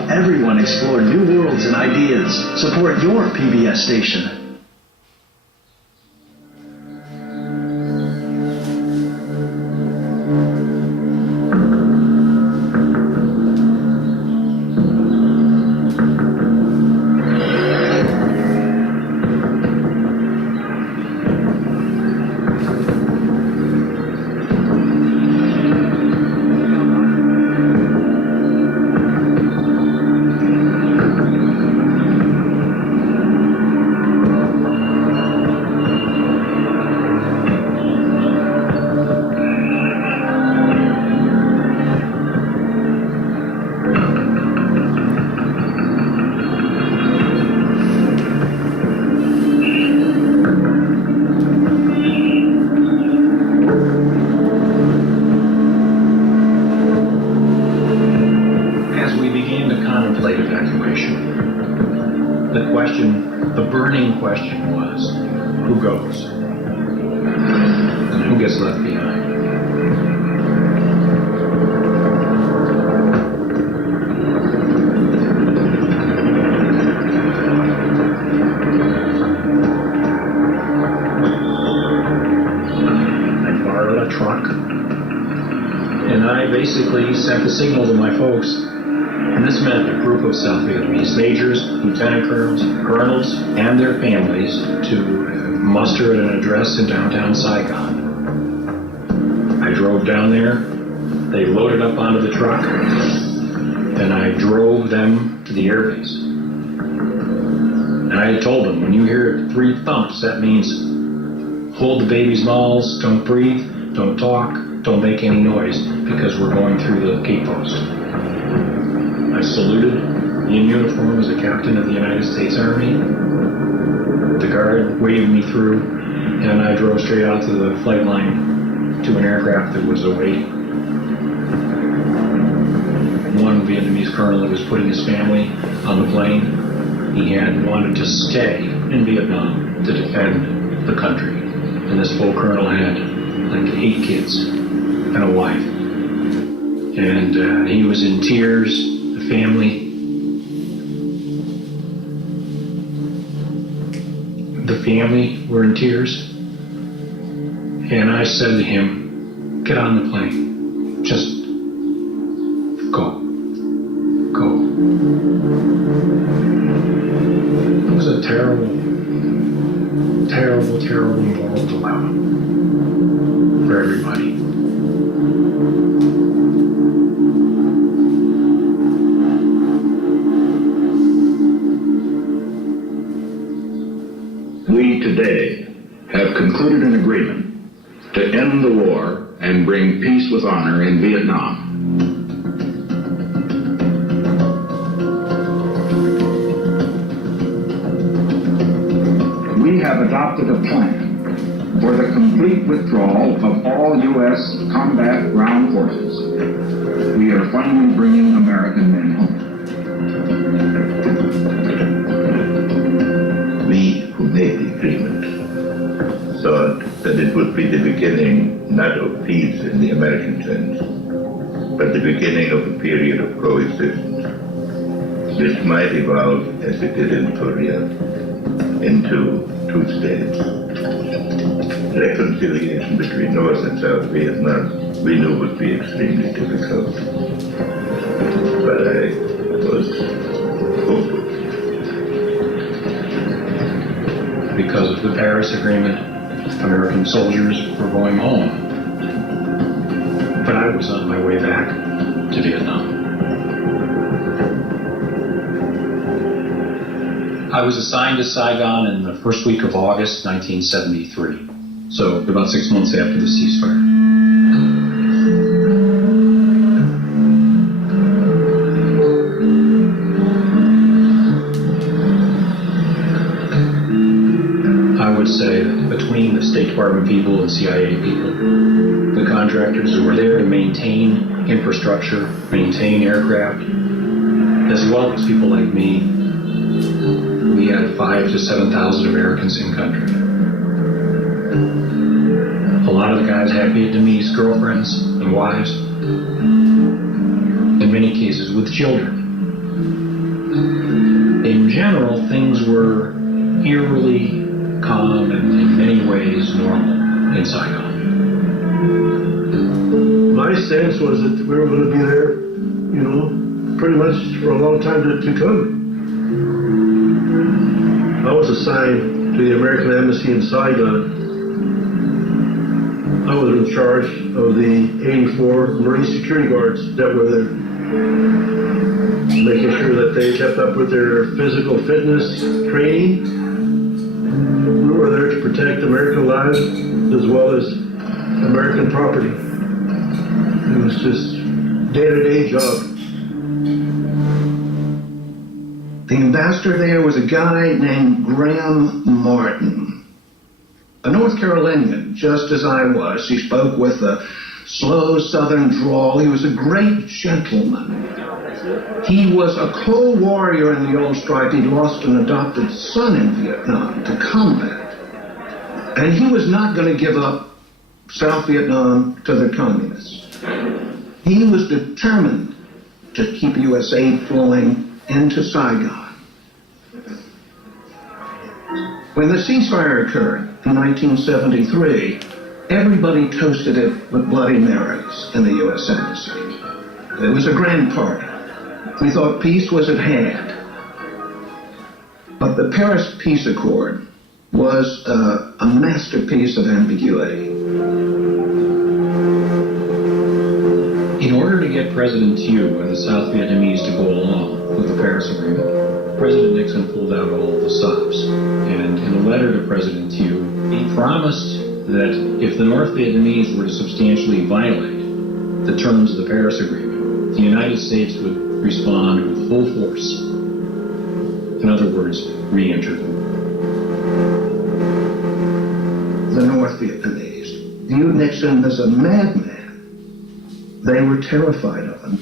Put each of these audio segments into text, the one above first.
Help everyone explore new worlds and ideas. Support your PBS station. The burning question was, who goes? And who gets left behind? I borrowed a truck, and I basically sent the signal to my folks. And this meant a group of South Vietnamese majors, lieutenant colonels, and their families to muster at an address in downtown Saigon. I drove down there, they loaded up onto the truck, and I drove them to the airbase. And I had told them, when you hear 3 thumps, that means hold the baby's mouths, don't breathe, don't talk, don't make any noise, because we're going through the gate post. I saluted in uniform as a captain of the United States Army. The guard waved me through, and I drove straight out to the flight line to an aircraft that was awaiting. One Vietnamese colonel that was putting his family on the plane, he had wanted to stay in Vietnam to defend the country. And this full colonel had like 8 kids and a wife. And he was in tears. The family were in tears, and I said to him, get on the plane, just go. It was a terrible moral dilemma for everybody. We today have concluded an agreement to end the war and bring peace with honor in Vietnam. We have adopted a plan for the complete withdrawal of all U.S. combat ground forces. We are finally bringing American men home. We who made the agreement thought that it would be the beginning not of peace in the American sense, but the beginning of a period of coexistence. This might evolve, as it did in Korea, into 2 states. Reconciliation between North and South Vietnam we knew would be extremely difficult, but I was hopeful. Because of the Paris Agreement, American soldiers were going home. But I was on my way back to Vietnam. I was assigned to Saigon in the first week of August 1973, so about 6 months after the ceasefire. Say that between the State Department people and CIA people, the contractors who were there to maintain infrastructure, maintain aircraft, as well as people like me, we had 5,000 to 7,000 Americans in country. A lot of the guys had Vietnamese girlfriends and wives, in many cases with children. In general, things were eerily calm and in many ways normal in Saigon. My sense was that we were going to be there, pretty much for a long time to come. I was assigned to the American Embassy in Saigon. I was in charge of the 84 Marine security guards that were there, making sure that they kept up with their physical fitness training. We were there to protect American lives as well as American property. It was just day-to-day job. The ambassador there was a guy named Graham Martin. A North Carolinian, just as I was. He spoke with a slow southern drawl. He was a great gentleman. He was a cold warrior in the old strife. He'd lost an adopted son in Vietnam to combat. And he was not going to give up South Vietnam to the communists. He was determined to keep U.S. aid flowing into Saigon. When the ceasefire occurred in 1973, everybody toasted it with Bloody Marys in the U.S. Embassy. It was a grand party. We thought peace was at hand. But the Paris Peace Accord was a masterpiece of ambiguity. In order to get President Thieu and the South Vietnamese to go along with the Paris Agreement, President Nixon pulled out all the stops. And in a letter to President Thieu, he promised that if the North Vietnamese were to substantially violate the terms of the Paris Agreement, the United States would respond with full force. In other words, re-enter them. The North Vietnamese viewed Nixon as a madman. They were terrified of him.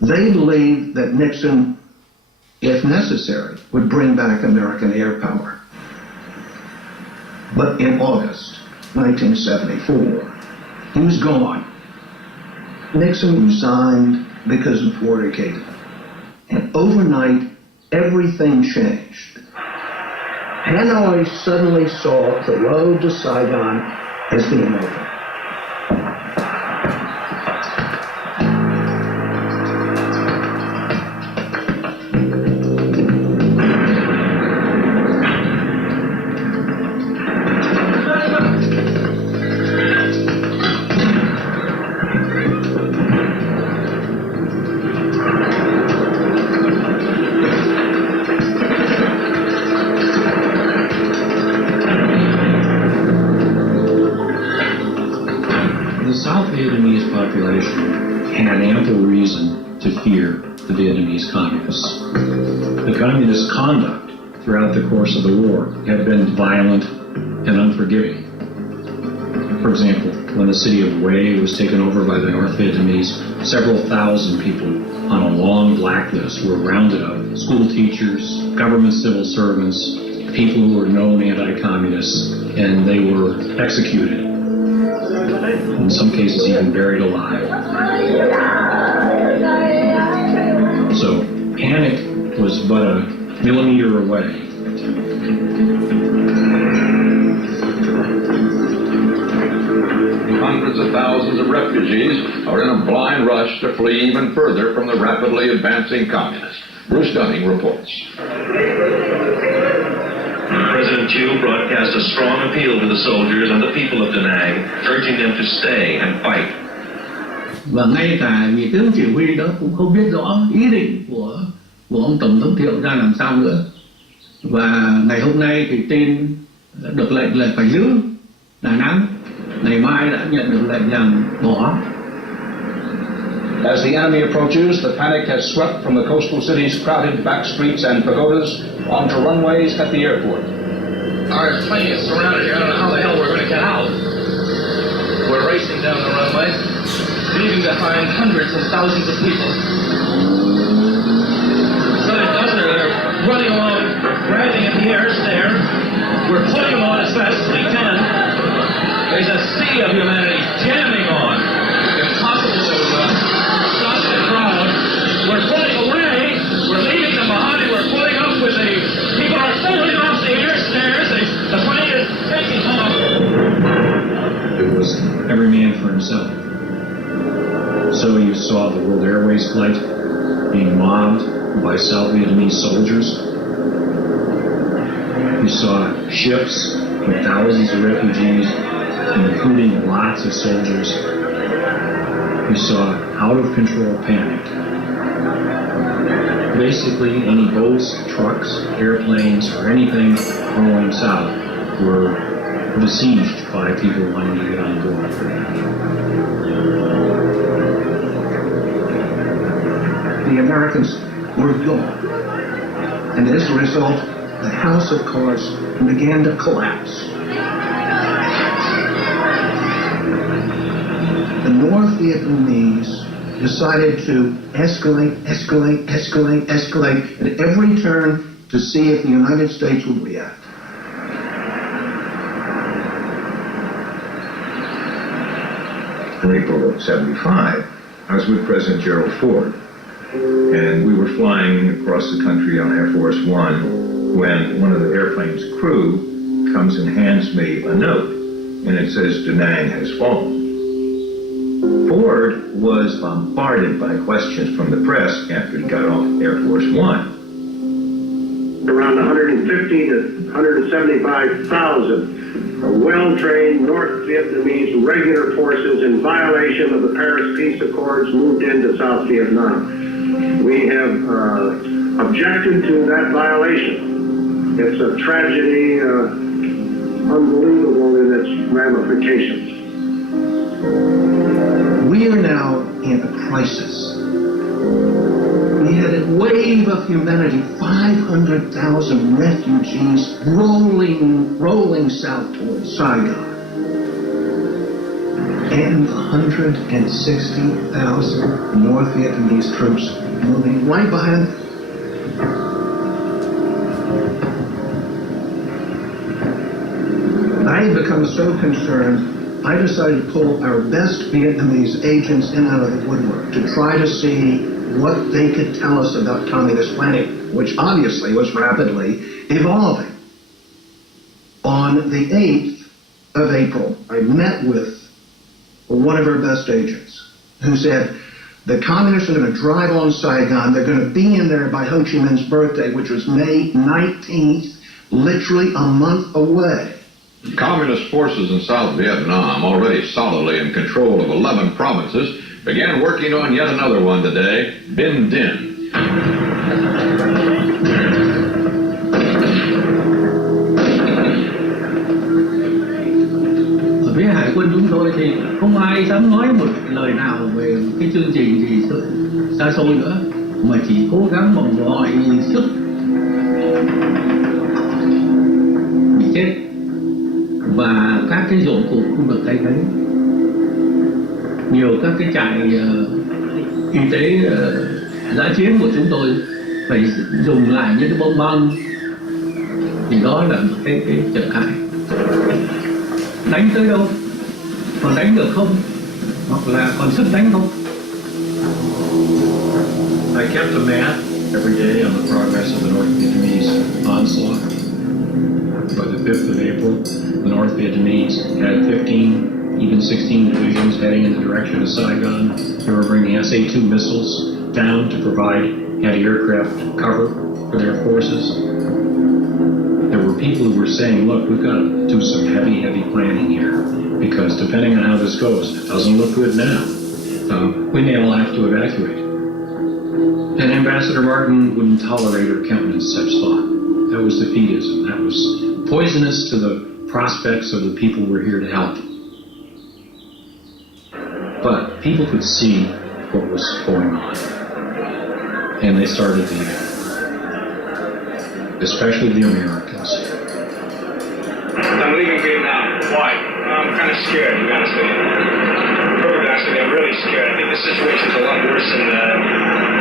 They believed that Nixon, if necessary, would bring back American air power. But in August 1974, he was gone. Nixon resigned because of Watergate. And overnight, everything changed. Hanoi suddenly saw the road to Saigon as being open. The South Vietnamese population had ample reason to fear the Vietnamese communists. The communist conduct throughout the course of the war had been violent and unforgiving. For example, when the city of Hue was taken over by the North Vietnamese, several thousand people on a long blacklist were rounded up. School teachers, government civil servants, people who were known anti-communists, and they were executed. In some cases even buried alive. So panic was but a millimeter away. Hundreds of thousands of refugees are in a blind rush to flee even further from the rapidly advancing communists. Bruce Dunning reports. President Thieu broadcast a strong appeal to the soldiers and the people of Da Nang, urging them to stay and fight. Và ngay cả vị tướng chỉ huy đó cũng không biết rõ ý định của ông Tổng thống Thiệu ra làm sao nữa. Và ngày hôm nay thì tin được lệnh là phải giữ Đà Nẵng. Ngày mai đã nhận được lệnh rằng bỏ. As the enemy approaches, the panic has swept from the coastal city's crowded back streets and pagodas onto runways at the airport. Our plane is surrounded here. I don't know how the hell we're going to get out. We're racing down the runway, leaving behind hundreds and thousands of people. Southern Governor, they're running along, grabbing at the air stair. We're putting them on as fast as we can. There's a sea of humanity jamming on. Impossible to stop the crowd. We're putting every man for himself. So you saw the World Airways flight being mobbed by South Vietnamese soldiers. You saw ships with thousands of refugees, including lots of soldiers. You saw out-of-control panic. Basically, any boats, trucks, airplanes, or anything going south were besieged by people wanting to get on board. The Americans were gone. And as a result, the house of cards began to collapse. The North Vietnamese decided to escalate at every turn to see if the United States would react. In April of '75, I was with President Gerald Ford, and we were flying across the country on Air Force One when one of the airplane's crew comes and hands me a note, and it says, "Da Nang has fallen." Ford was bombarded by questions from the press after he got off Air Force One. Around 150 to 175,000 well-trained North Vietnamese regular forces in violation of the Paris Peace Accords moved into South Vietnam. We have objected to that violation. It's a tragedy unbelievable in its ramifications. We are now in a crisis. We had a wave of humanity, 500,000 refugees rolling south towards Saigon. And 160,000 North Vietnamese troops moving right behind them. I had become so concerned, I decided to pull our best Vietnamese agents in out of the woodwork to try to see what they could tell us about communist planning, which obviously was rapidly evolving. On the 8th of April, I met with one of our best agents who said, the communists are going to drive on Saigon. They're going to be in there by Ho Chi Minh's birthday, which was May 19th, literally a month away. Communist forces in South Vietnam, already solidly in control of 11 provinces, began working on yet another one today, Binh Dinh. Ở phía hải quân chúng tôi thì không ai dám nói một lời nào về cái chương trình gì xa xôi nữa, mà chỉ cố gắng bằng mọi sức bị chết và các cái dụng cụ không được thay thế. Nhiều các cái trại y tế dã chiến của chúng tôi phải dùng lại những cái bom băng, thì đó là một cái trở ngại. Đánh tới đâu, còn đánh được không, hoặc là còn sức đánh không. I kept a map every day on the progress of the North Vietnamese onslaught. By the 5th of April, the North Vietnamese had 15, even 16 divisions heading in the direction of Saigon. They were bringing SA-2 missiles down to provide anti-aircraft cover for their forces. There were people who were saying, look, we've got to do some heavy planning here, because depending on how this goes, it doesn't look good now. We may all have to evacuate. And Ambassador Martin wouldn't tolerate or countenance such thought. That was defeatism. That was poisonous to the prospects of the people who were here to help. But people could see what was going on, and they started leaving, especially the Americans. I'm leaving Vietnam. Why? I'm kind of scared, to be honest with you. Perfect honestly, I'm really scared. I think the situation's a lot worse than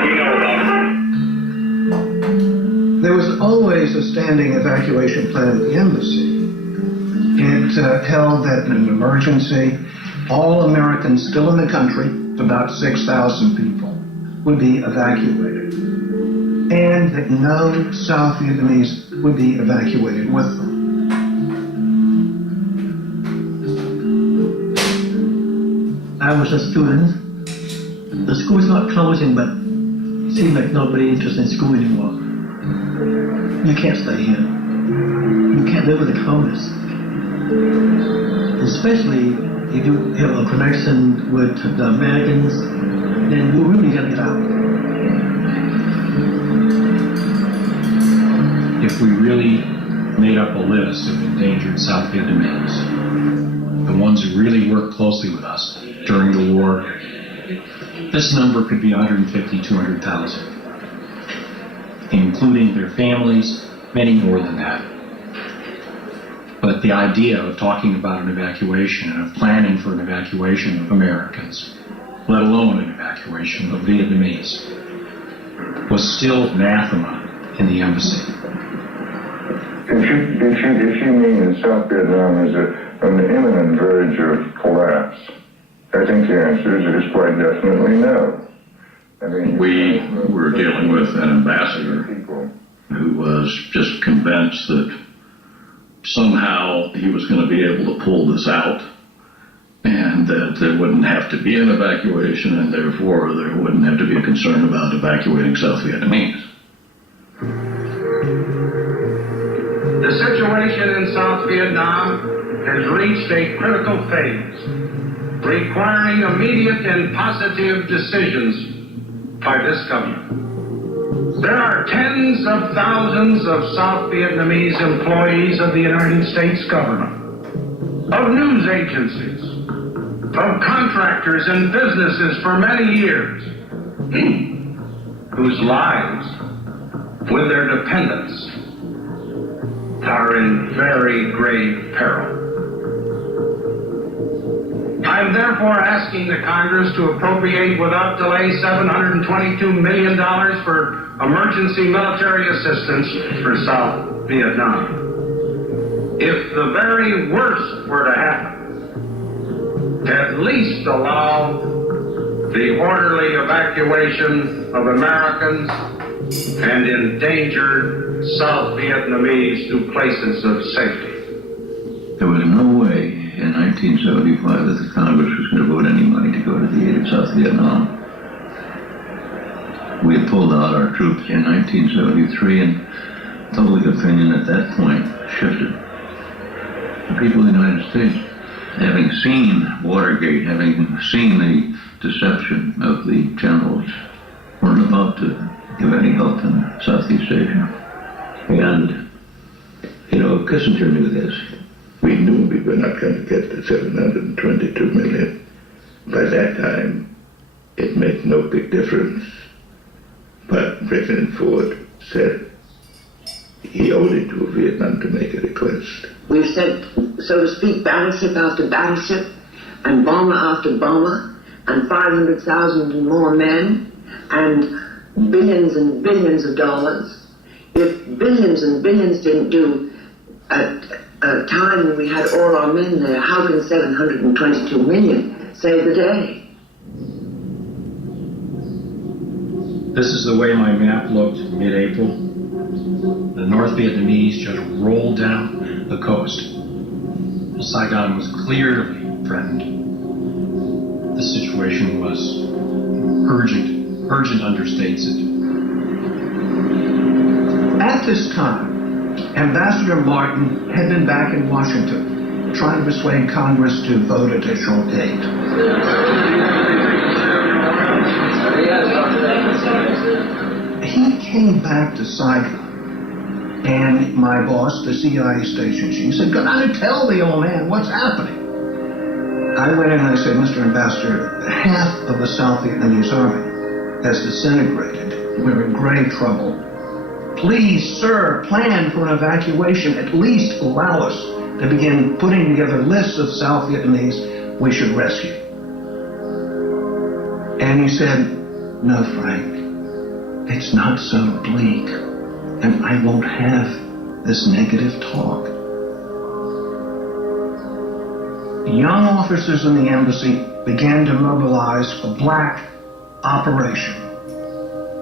we know about. There was always a standing evacuation plan at the embassy. It held that in an emergency, all Americans still in the country, about 6,000 people, would be evacuated, and that no South Vietnamese would be evacuated with them. I was a student. The school is not closing, but it seems like nobody interested in school anymore. You can't stay here. You can't live with the colonists. Especially if you have a connection with the Americans, then you really gotta get out. If we really made up a list of endangered South Vietnamese, the ones who really worked closely with us during the war, this number could be 150, 200,000, including their families, many more than that. But the idea of talking about an evacuation and of planning for an evacuation of Americans, let alone an evacuation of Vietnamese, was still anathema in the embassy. If you mean that South Vietnam is on the imminent verge of collapse, I think the answer is quite definitely no. I mean, we were dealing with an ambassador who was just convinced that somehow he was going to be able to pull this out and that there wouldn't have to be an evacuation and therefore there wouldn't have to be a concern about evacuating South Vietnamese. The situation in South Vietnam has reached a critical phase, requiring immediate and positive decisions by this government. There are tens of thousands of South Vietnamese employees of the United States government, of news agencies, of contractors and businesses for many years, whose lives, with their dependents, are in very grave peril. I am therefore asking the Congress to appropriate without delay $722 million for emergency military assistance for South Vietnam. If the very worst were to happen, at least allow the orderly evacuation of Americans and endangered South Vietnamese to places of safety. There was no way in 1975 that the Congress was going to vote any money to go to the aid of South Vietnam. We had pulled out our troops in 1973 and public opinion at that point shifted. The people of the United States, having seen Watergate, having seen the deception of the generals, weren't about to give any help in Southeast Asia. And, Kissinger knew this. We knew we were not going to get the 722 million. By that time, it made no big difference. But President Ford said he owed it to Vietnam to make a request. We've sent, so to speak, battleship after battleship, and bomber after bomber, and 500,000 and more men, and billions and billions of dollars. If billions and billions didn't do at a time when we had all our men there, how can 722 million save the day? This is the way my map looked mid-April. The North Vietnamese just rolled down the coast. Saigon was clearly threatened. The situation was urgent. Urgent understates it. At this time, Ambassador Martin had been back in Washington, trying to persuade Congress to vote additional aid. He came back to Saigon, and my boss, the CIA station chief, said, "Go down and tell the old man what's happening." I went in and I said, "Mr. Ambassador, half of the South Vietnamese army has disintegrated. We're in grave trouble. Please, sir, plan for an evacuation. At least allow us to begin putting together lists of South Vietnamese we should rescue." And he said, "No, Frank, it's not so bleak, and I won't have this negative talk." Young officers in the embassy began to mobilize a black operation,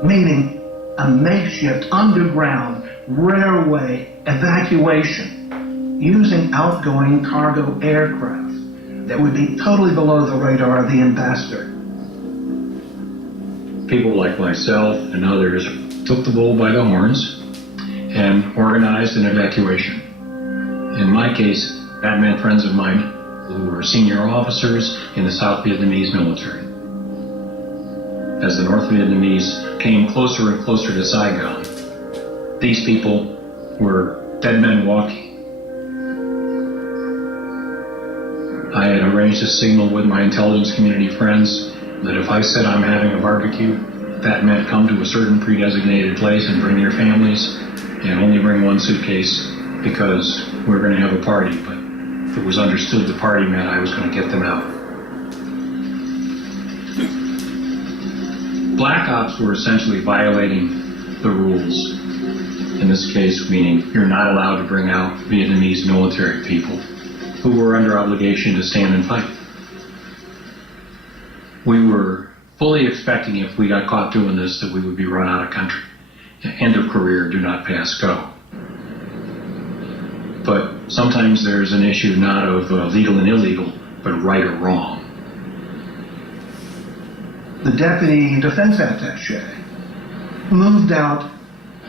meaning a makeshift underground railway evacuation using outgoing cargo aircraft that would be totally below the radar of the ambassador. People like myself and others took the bull by the horns and organized an evacuation. In my case, that meant friends of mine who were senior officers in the South Vietnamese military. As the North Vietnamese came closer and closer to Saigon, these people were dead men walking. I had arranged a signal with my intelligence community friends that if I said I'm having a barbecue, that meant come to a certain pre-designated place and bring your families and only bring one suitcase because we're going to have a party. But it was understood the party meant I was going to get them out. Black ops were essentially violating the rules. In this case, meaning you're not allowed to bring out Vietnamese military people who were under obligation to stand and fight. We were fully expecting if we got caught doing this that we would be run out of country. End of career, do not pass, go. But sometimes there's an issue not of legal and illegal, but right or wrong. The deputy defense attaché moved out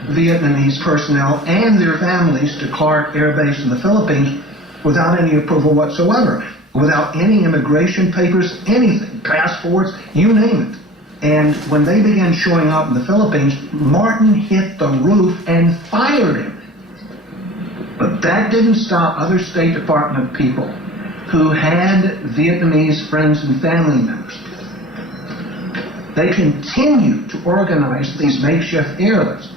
Vietnamese personnel and their families to Clark Air Base in the Philippines without any approval whatsoever, without any immigration papers, anything, passports, you name it. And when they began showing up in the Philippines, Martin hit the roof and fired him. But that didn't stop other State Department people who had Vietnamese friends and family members. They continued to organize these makeshift airlifts.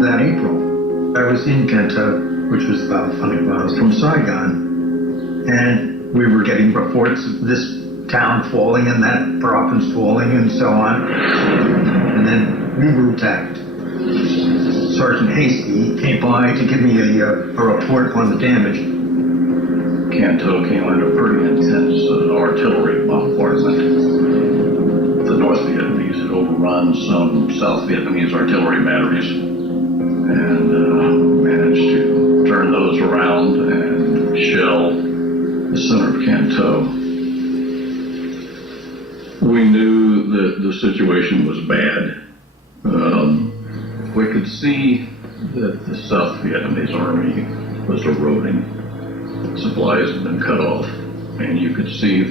That April, I was in Kenta, which was about 100 miles from Saigon, and we were getting reports of this town falling and that province falling and so on. And then we were attacked. Sergeant Hasty came by to give me a report on the damage. Canto came under pretty intense artillery bombardment. The North Vietnamese had overrun some South Vietnamese artillery batteries and managed to turn those around and shell the center of Canto. We knew that the situation was bad. We could see that the South Vietnamese army was eroding. Supplies had been cut off, and you could see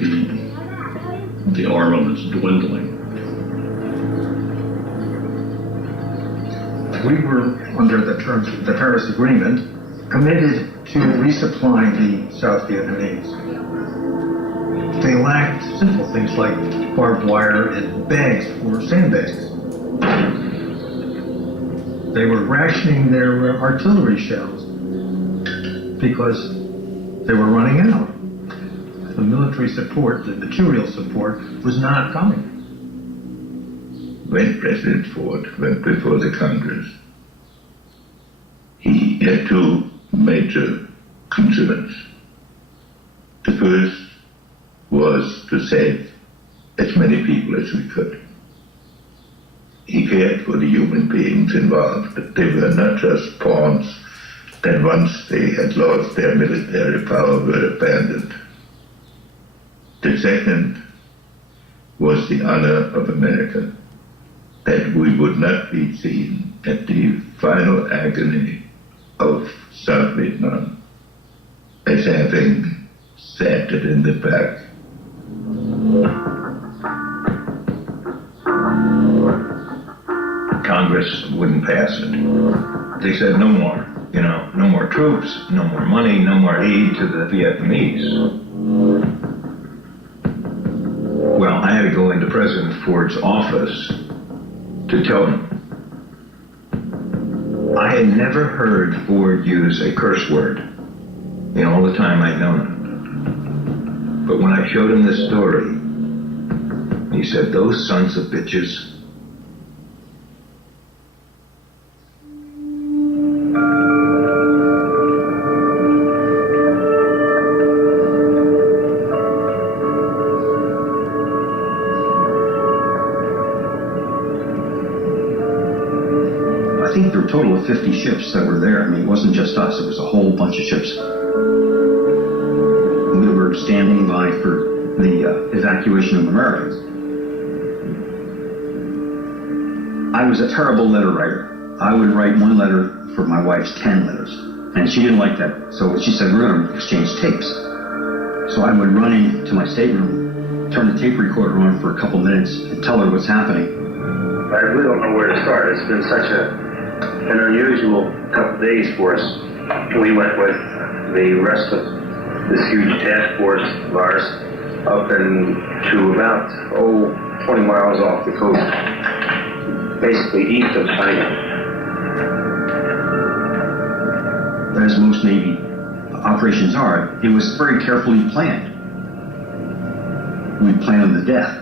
the armaments dwindling. We were, under the terms of the Paris Agreement, committed to resupplying the South Vietnamese. They lacked simple things like barbed wire and bags or sandbags. They were rationing their artillery shells because they were running out. The military support, the material support, was not coming. When President Ford went before the Congress, he had two major concerns. The first was to save as many people as we could. He cared for the human beings involved, that they were not just pawns that once they had lost their military power were abandoned. The second was the honor of America, that we would not be seen at the final agony of South Vietnam as having sat it in the back. Congress wouldn't pass it. They said no more, no more troops, no more money, no more aid to the Vietnamese. Well, I had to go into President Ford's office to tell him. I had never heard Ford use a curse word in all the time I'd known him. But when I showed him this story, he said, "Those sons of bitches." think there were a total of 50 ships that were there. I mean, it wasn't just us. It was a whole bunch of ships. We were standing by for the evacuation of Americans. I was a terrible letter writer. I would write one letter for my wife's 10 letters. And she didn't like that. So she said, we're going to exchange tapes. So I would run into my stateroom, turn the tape recorder on for a couple minutes, and tell her what's happening. I really don't know where to start. It's been such an unusual couple of days for us. We went with the rest of this huge task force of ours up to about 20 miles off the coast, basically east of Saigon. As most Navy operations are, it was very carefully planned. We planned the death.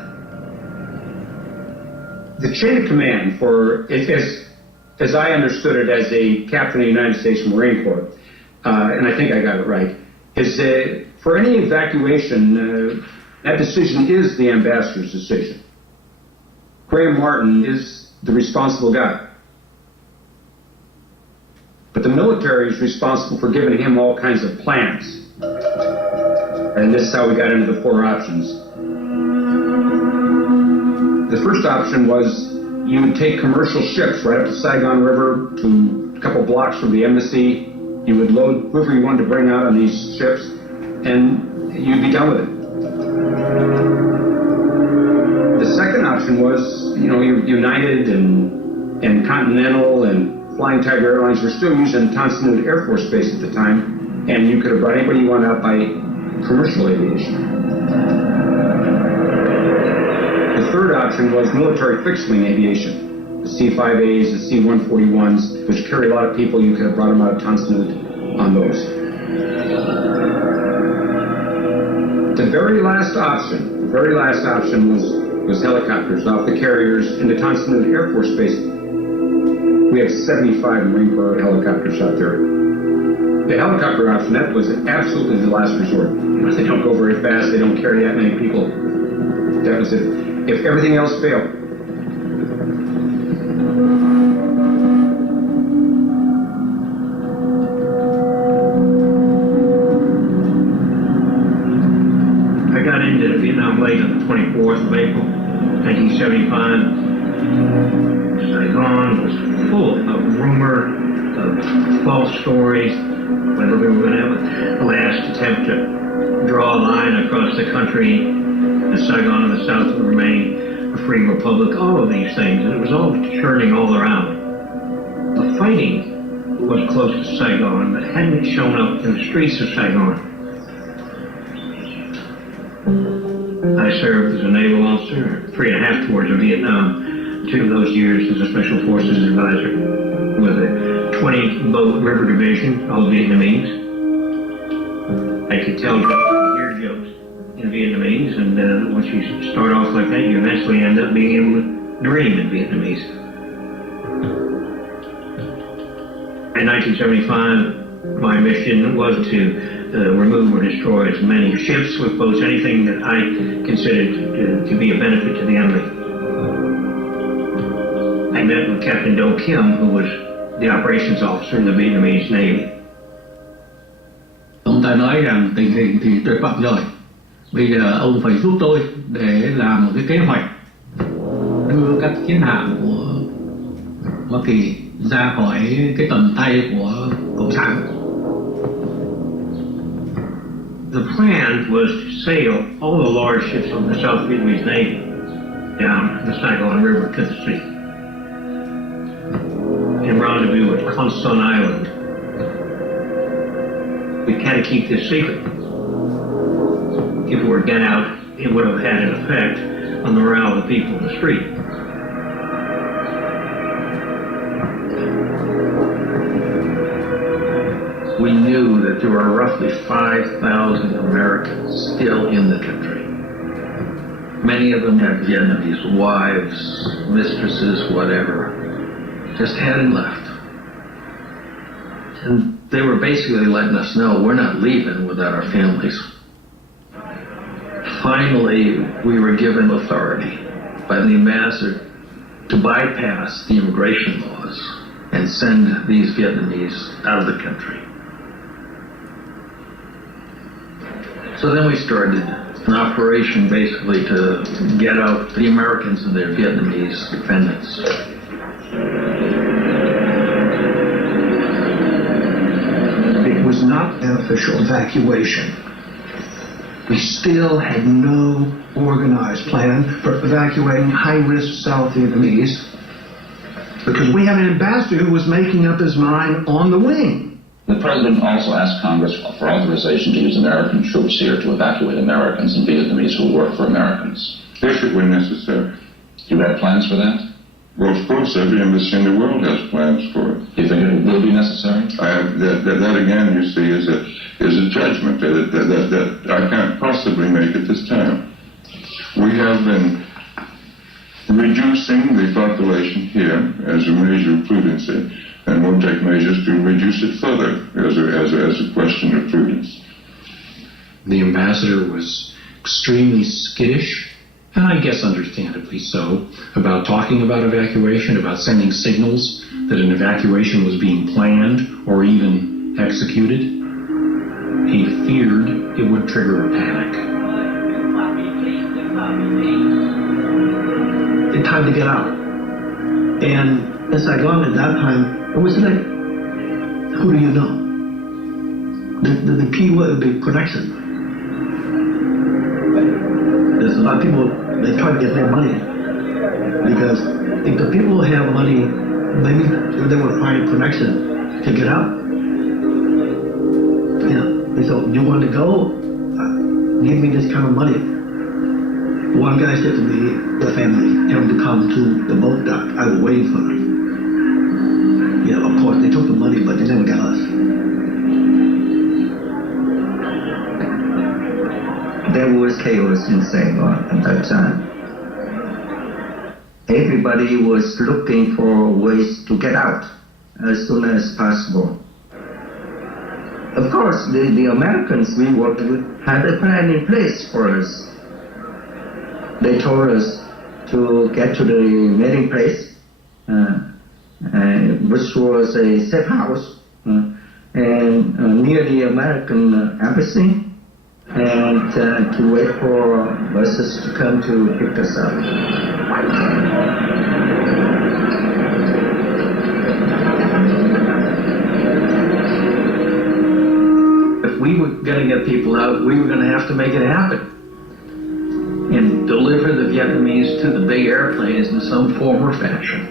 The chain of command for, as I understood it as a captain of the United States Marine Corps, and I think I got it right, is for any evacuation, that decision is the ambassador's decision. Graham Martin is the responsible guy. But the military is responsible for giving him all kinds of plans. And this is how we got into the 4 options. The first option was you would take commercial ships right up the Saigon River to a couple blocks from the embassy. You would load whoever you wanted to bring out on these ships, and you'd be done with it. The second option was, United and Continental and Flying Tiger Airlines were still using Tonson Air Force Base at the time, and you could have brought anybody you want out by commercial aviation. The third option was military fixed-wing aviation. The C-5As, the C-141s, which carry a lot of people, you could have brought them out of Tonson on those. The very last option was helicopters off the carriers into Tonson Air Force Base. We have 75 Marine Corps helicopters out there. The helicopter option, that was absolutely the last resort. They don't go very fast, they don't carry that many people. That was it. If everything else failed. I got into Vietnam late on the 24th of April, 1975. Saigon was full of rumor, of false stories, whether we were going to have a last attempt to draw a line across the country, and Saigon and the South would remain a free republic, all of these things, and it was all churning all around. The fighting was close to Saigon, but hadn't shown up in the streets of Saigon. I served as a naval officer, 3.5 tours of Vietnam. 2 of those years as a Special Forces advisor with a 20-boat river division, all Vietnamese. I could tell jokes and hear jokes in Vietnamese, and once you start off like that, you eventually end up being able to dream in Vietnamese. In 1975, my mission was to remove or destroy as many ships with boats, anything that I considered to be a benefit to the enemy. I met with Captain Do Kim, who was the operations officer in the Vietnamese Navy. Ông ta nói rằng tình hình thì tuyệt vọng rồi. Bây giờ ông phải giúp tôi để làm một cái kế hoạch đưa các chiến hạm của Hoa Kỳ ra khỏi cái tầm tay của Cộng sản. The plan was to sail all the large ships of the South Vietnamese Navy down the Saigon River to the sea and rendezvous at Con Son Island. We had to keep this secret. If it were get out, it would have had an effect on the morale of the people in the street. We knew that there were roughly 5,000 Americans still in the country. Many of them had Vietnamese wives, mistresses, whatever, just hadn't left. And they were basically letting us know we're not leaving without our families. Finally, we were given authority by the ambassador to bypass the immigration laws and send these Vietnamese out of the country. So then we started an operation basically to get out the Americans and their Vietnamese defendants. It was not an official evacuation. We still had no organized plan for evacuating high-risk South Vietnamese because we had an ambassador who was making up his mind on the wing. The President also asked Congress for authorization to use American troops here to evacuate Americans and Vietnamese who work for Americans. If it were necessary. You have plans for that? Well, of course, every embassy in the world has plans for it. You think it will be necessary? That again, you see, is a judgment that I can't possibly make at this time. We have been reducing the population here as a measure of prudency, and we'll take measures to reduce it further as a question of prudence. The ambassador was extremely skittish, and I guess understandably so, about talking about evacuation, about sending signals that an evacuation was being planned or even executed. He feared it would trigger a panic. It's time to get out. And in Saigon at that time, it was like, who do you know? The key word would be protection. There's a lot of people, they try to get their money. Because if the people have money, maybe they will find protection to get out. Yeah. So you want to go? Give me this kind of money. One guy said to me, the family, tell them to come to the boat dock. I was waiting for them. Yeah, of course, they took the money, but they never got us. There was chaos in Saigon at that time. Everybody was looking for ways to get out as soon as possible. Of course, the Americans we worked with had a plan in place for us. They told us to get to the meeting place, which was a safe house, and near the American embassy, and to wait for buses to come to pick us up. If we were going to get people out, we were going to have to make it happen and deliver the Vietnamese to the big airplanes in some form or fashion.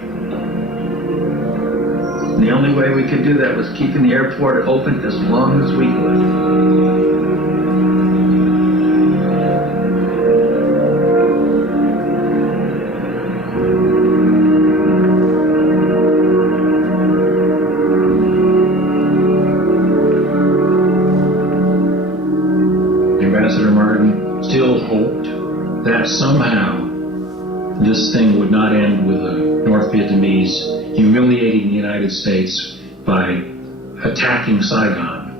The only way we could do that was keeping the airport open as long as we could. Ambassador Martin still hoped that somehow this thing would not end with the North Vietnamese humiliating the United States by attacking Saigon.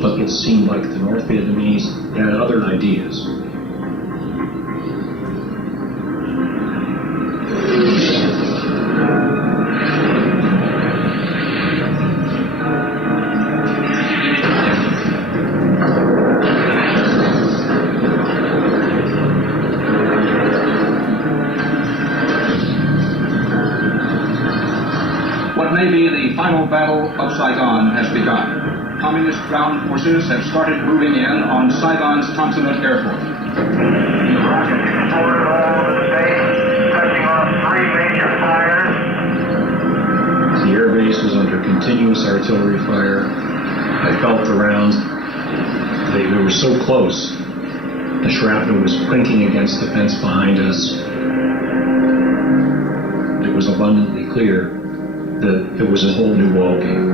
But it seemed like the North Vietnamese had other ideas. Maybe the final battle of Saigon has begun. Communist ground forces have started moving in on Saigon's Tan Son Nhut Airport. Rockets exploded all over the base, touching off 3 major fires. The air base was under continuous artillery fire. I felt the rounds. They were so close. The shrapnel was clinking against the fence behind us. It was abundantly clear that it was a whole new ballgame.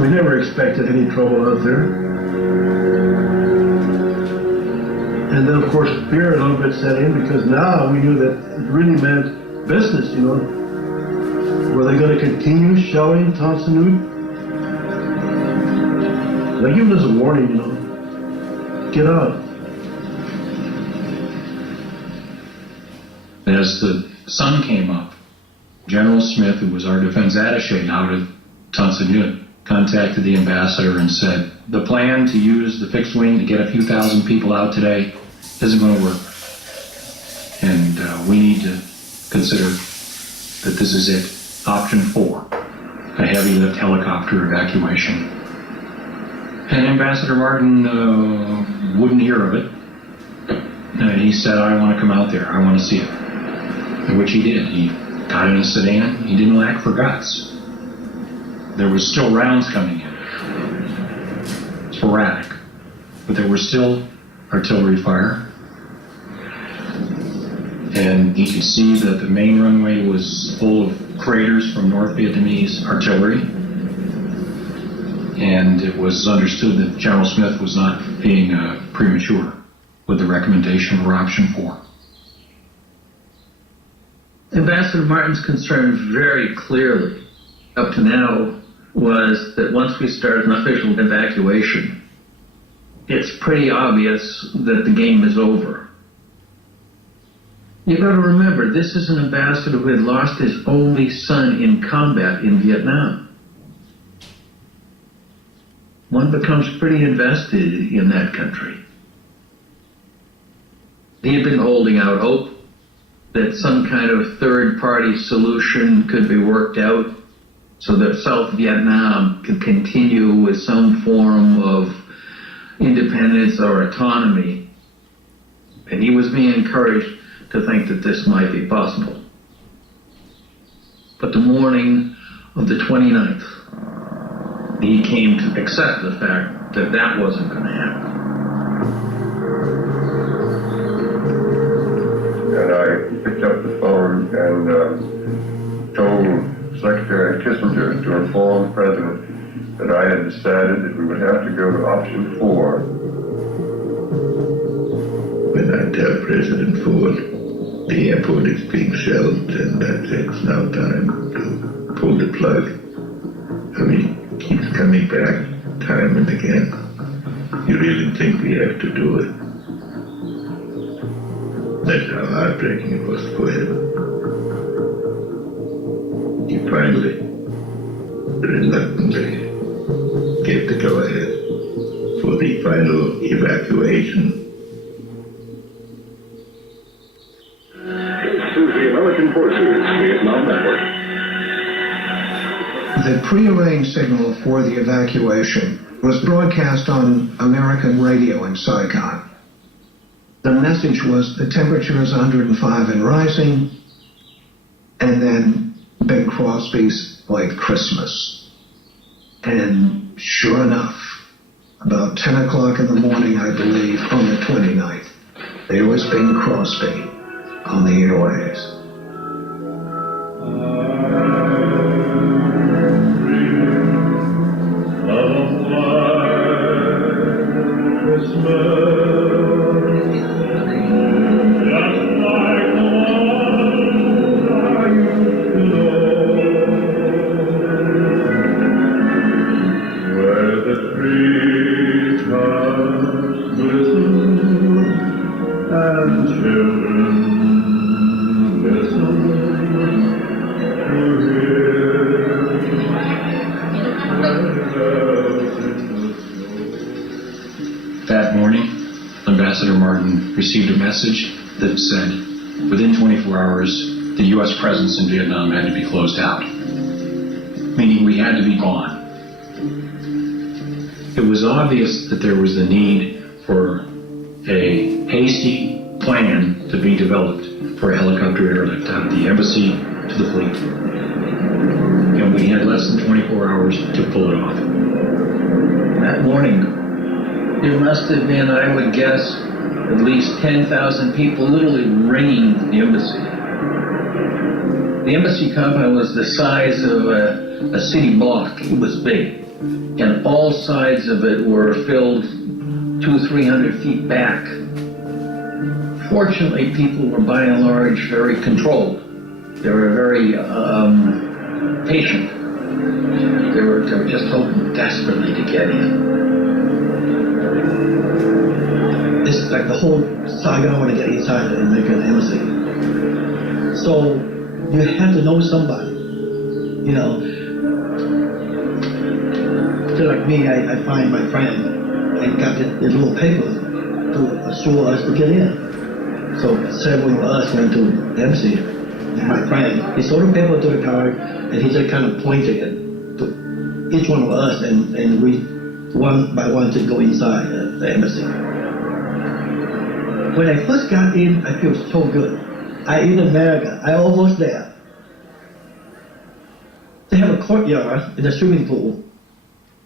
We never expected any trouble out there. And then, of course, fear a little bit set in because now we knew that it really meant business, you know. Were they going to continue shelling Tan Son Nhut? They gave us a warning, you know. Get out. As the sun came up, General Smith, who was our defense attaché out at Tan Son Nhut, contacted the ambassador and said, the plan to use the fixed wing to get a few thousand people out today isn't going to work. And we need to consider that this is it. Option 4, a heavy lift helicopter evacuation. And Ambassador Martin wouldn't hear of it. And he said, I want to come out there. I want to see it. Which he did. He got in a sedan. He didn't lack for guts. There was still rounds coming in. Sporadic. But there was still artillery fire. And he could see that the main runway was full of craters from North Vietnamese artillery. And it was understood that General Smith was not being premature with the recommendation for option 4. Ambassador Martin's concern very clearly, up to now, was that once we start an official evacuation, it's pretty obvious that the game is over. You've got to remember, this is an ambassador who had lost his only son in combat in Vietnam. One becomes pretty invested in that country. He had been holding out hope that some kind of third-party solution could be worked out so that South Vietnam could continue with some form of independence or autonomy. And he was being encouraged to think that this might be possible. But the morning of the 29th, he came to accept the fact that that wasn't going to happen. And I picked up the phone and told Secretary Kissinger to inform the President that I had decided that we would have to go to option 4. When I tell President Ford the airport is being shelled and that it's now time to pull the plug, I mean, keeps coming back time and again. You really think we have to do it? That's how heartbreaking it was for him. He finally, reluctantly, gave the go-ahead for the final evacuation. This is the American Forces Vietnam Network. The prearranged signal for the evacuation was broadcast on American radio in Saigon. The message was the temperature is 105 and rising, and then Bing Crosby's White Christmas. And sure enough, about 10 o'clock in the morning, I believe, on the 29th, there was Bing Crosby on the airwaves. That morning, Ambassador Martin received a message that said, within 24 hours, the U.S. presence in Vietnam had to be closed out, meaning we had to be gone. It was obvious that there was the need for a hasty plan to be developed for a helicopter airlift out of the embassy to the fleet. And we had less than 24 hours to pull it off. That morning, there must have been, I would guess, at least 10,000 people literally ringing the embassy. The embassy compound was the size of a city block. It was big. And all sides of it were filled 200-300 feet back. Fortunately, people were by and large very controlled. They were very patient. They were just hoping desperately to get in. It's like the whole Saigon want to get inside and make an embassy. So you have to know somebody, you know. Just like me, I find my friend and got this little paper to assure us to get in. So several of us went to the embassy. And my friend, he saw the paper to the card, and he just kind of pointed it to each one of us, and we one by one to go inside the embassy. When I first got in, I feel so good. I in America, I almost there. They have a courtyard in the swimming pool,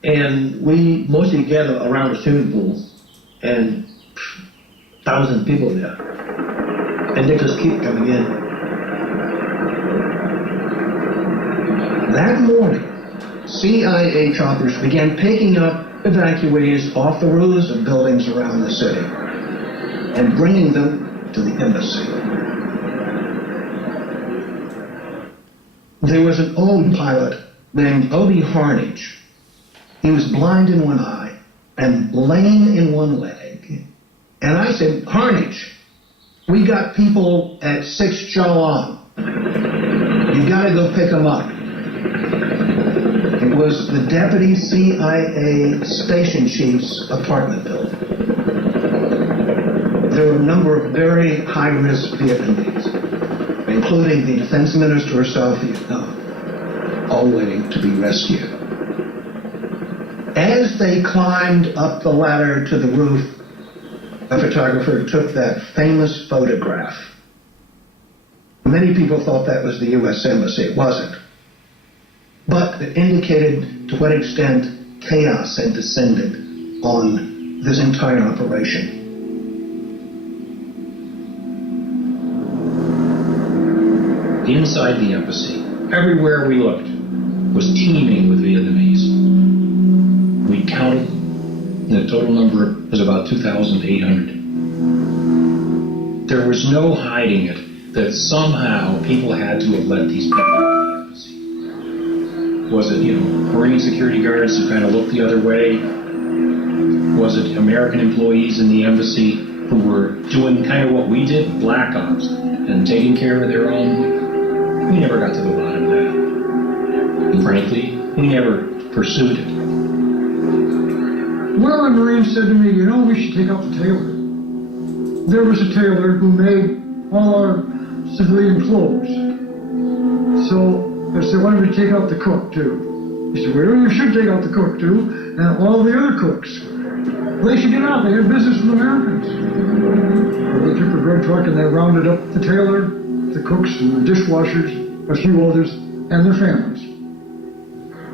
and we mostly gather around the swimming pool, and 1,000 people there, and they just keep coming in. That morning, CIA choppers began picking up evacuees off the roofs of buildings around the city and bringing them to the embassy. There was an old pilot named Odie Harnage. He was blind in one eye and lame in one leg. And I said, Harnage, we got people at 6 Jalan. You gotta go pick them up. It was the deputy CIA station chief's apartment building. There were a number of very high-risk Vietnamese, including the defense minister of South Vietnam, all waiting to be rescued. As they climbed up the ladder to the roof, a photographer took that famous photograph. Many people thought that was the U.S. Embassy. It wasn't. But it indicated to what extent chaos had descended on this entire operation. Inside the embassy, everywhere we looked, was teeming with Vietnamese. We counted, the total number was about 2,800. There was no hiding it that somehow people had to have let these people out of the embassy. Was it, Marine security guards who kind of looked the other way? Was it American employees in the embassy who were doing kind of what we did, black ops, and taking care of their own? We never got to the bottom of that. And frankly, we never pursued it. One of the Marines said to me, we should take out the tailor. There was a tailor who made all our civilian clothes. So I said, why don't we take out the cook too? He said, well, you should take out the cook too, and all the other cooks. Well, they should get out. They had business with Americans. Well, they took a red truck and they rounded up the tailor, the cooks, and the dishwashers, a few others, and their families,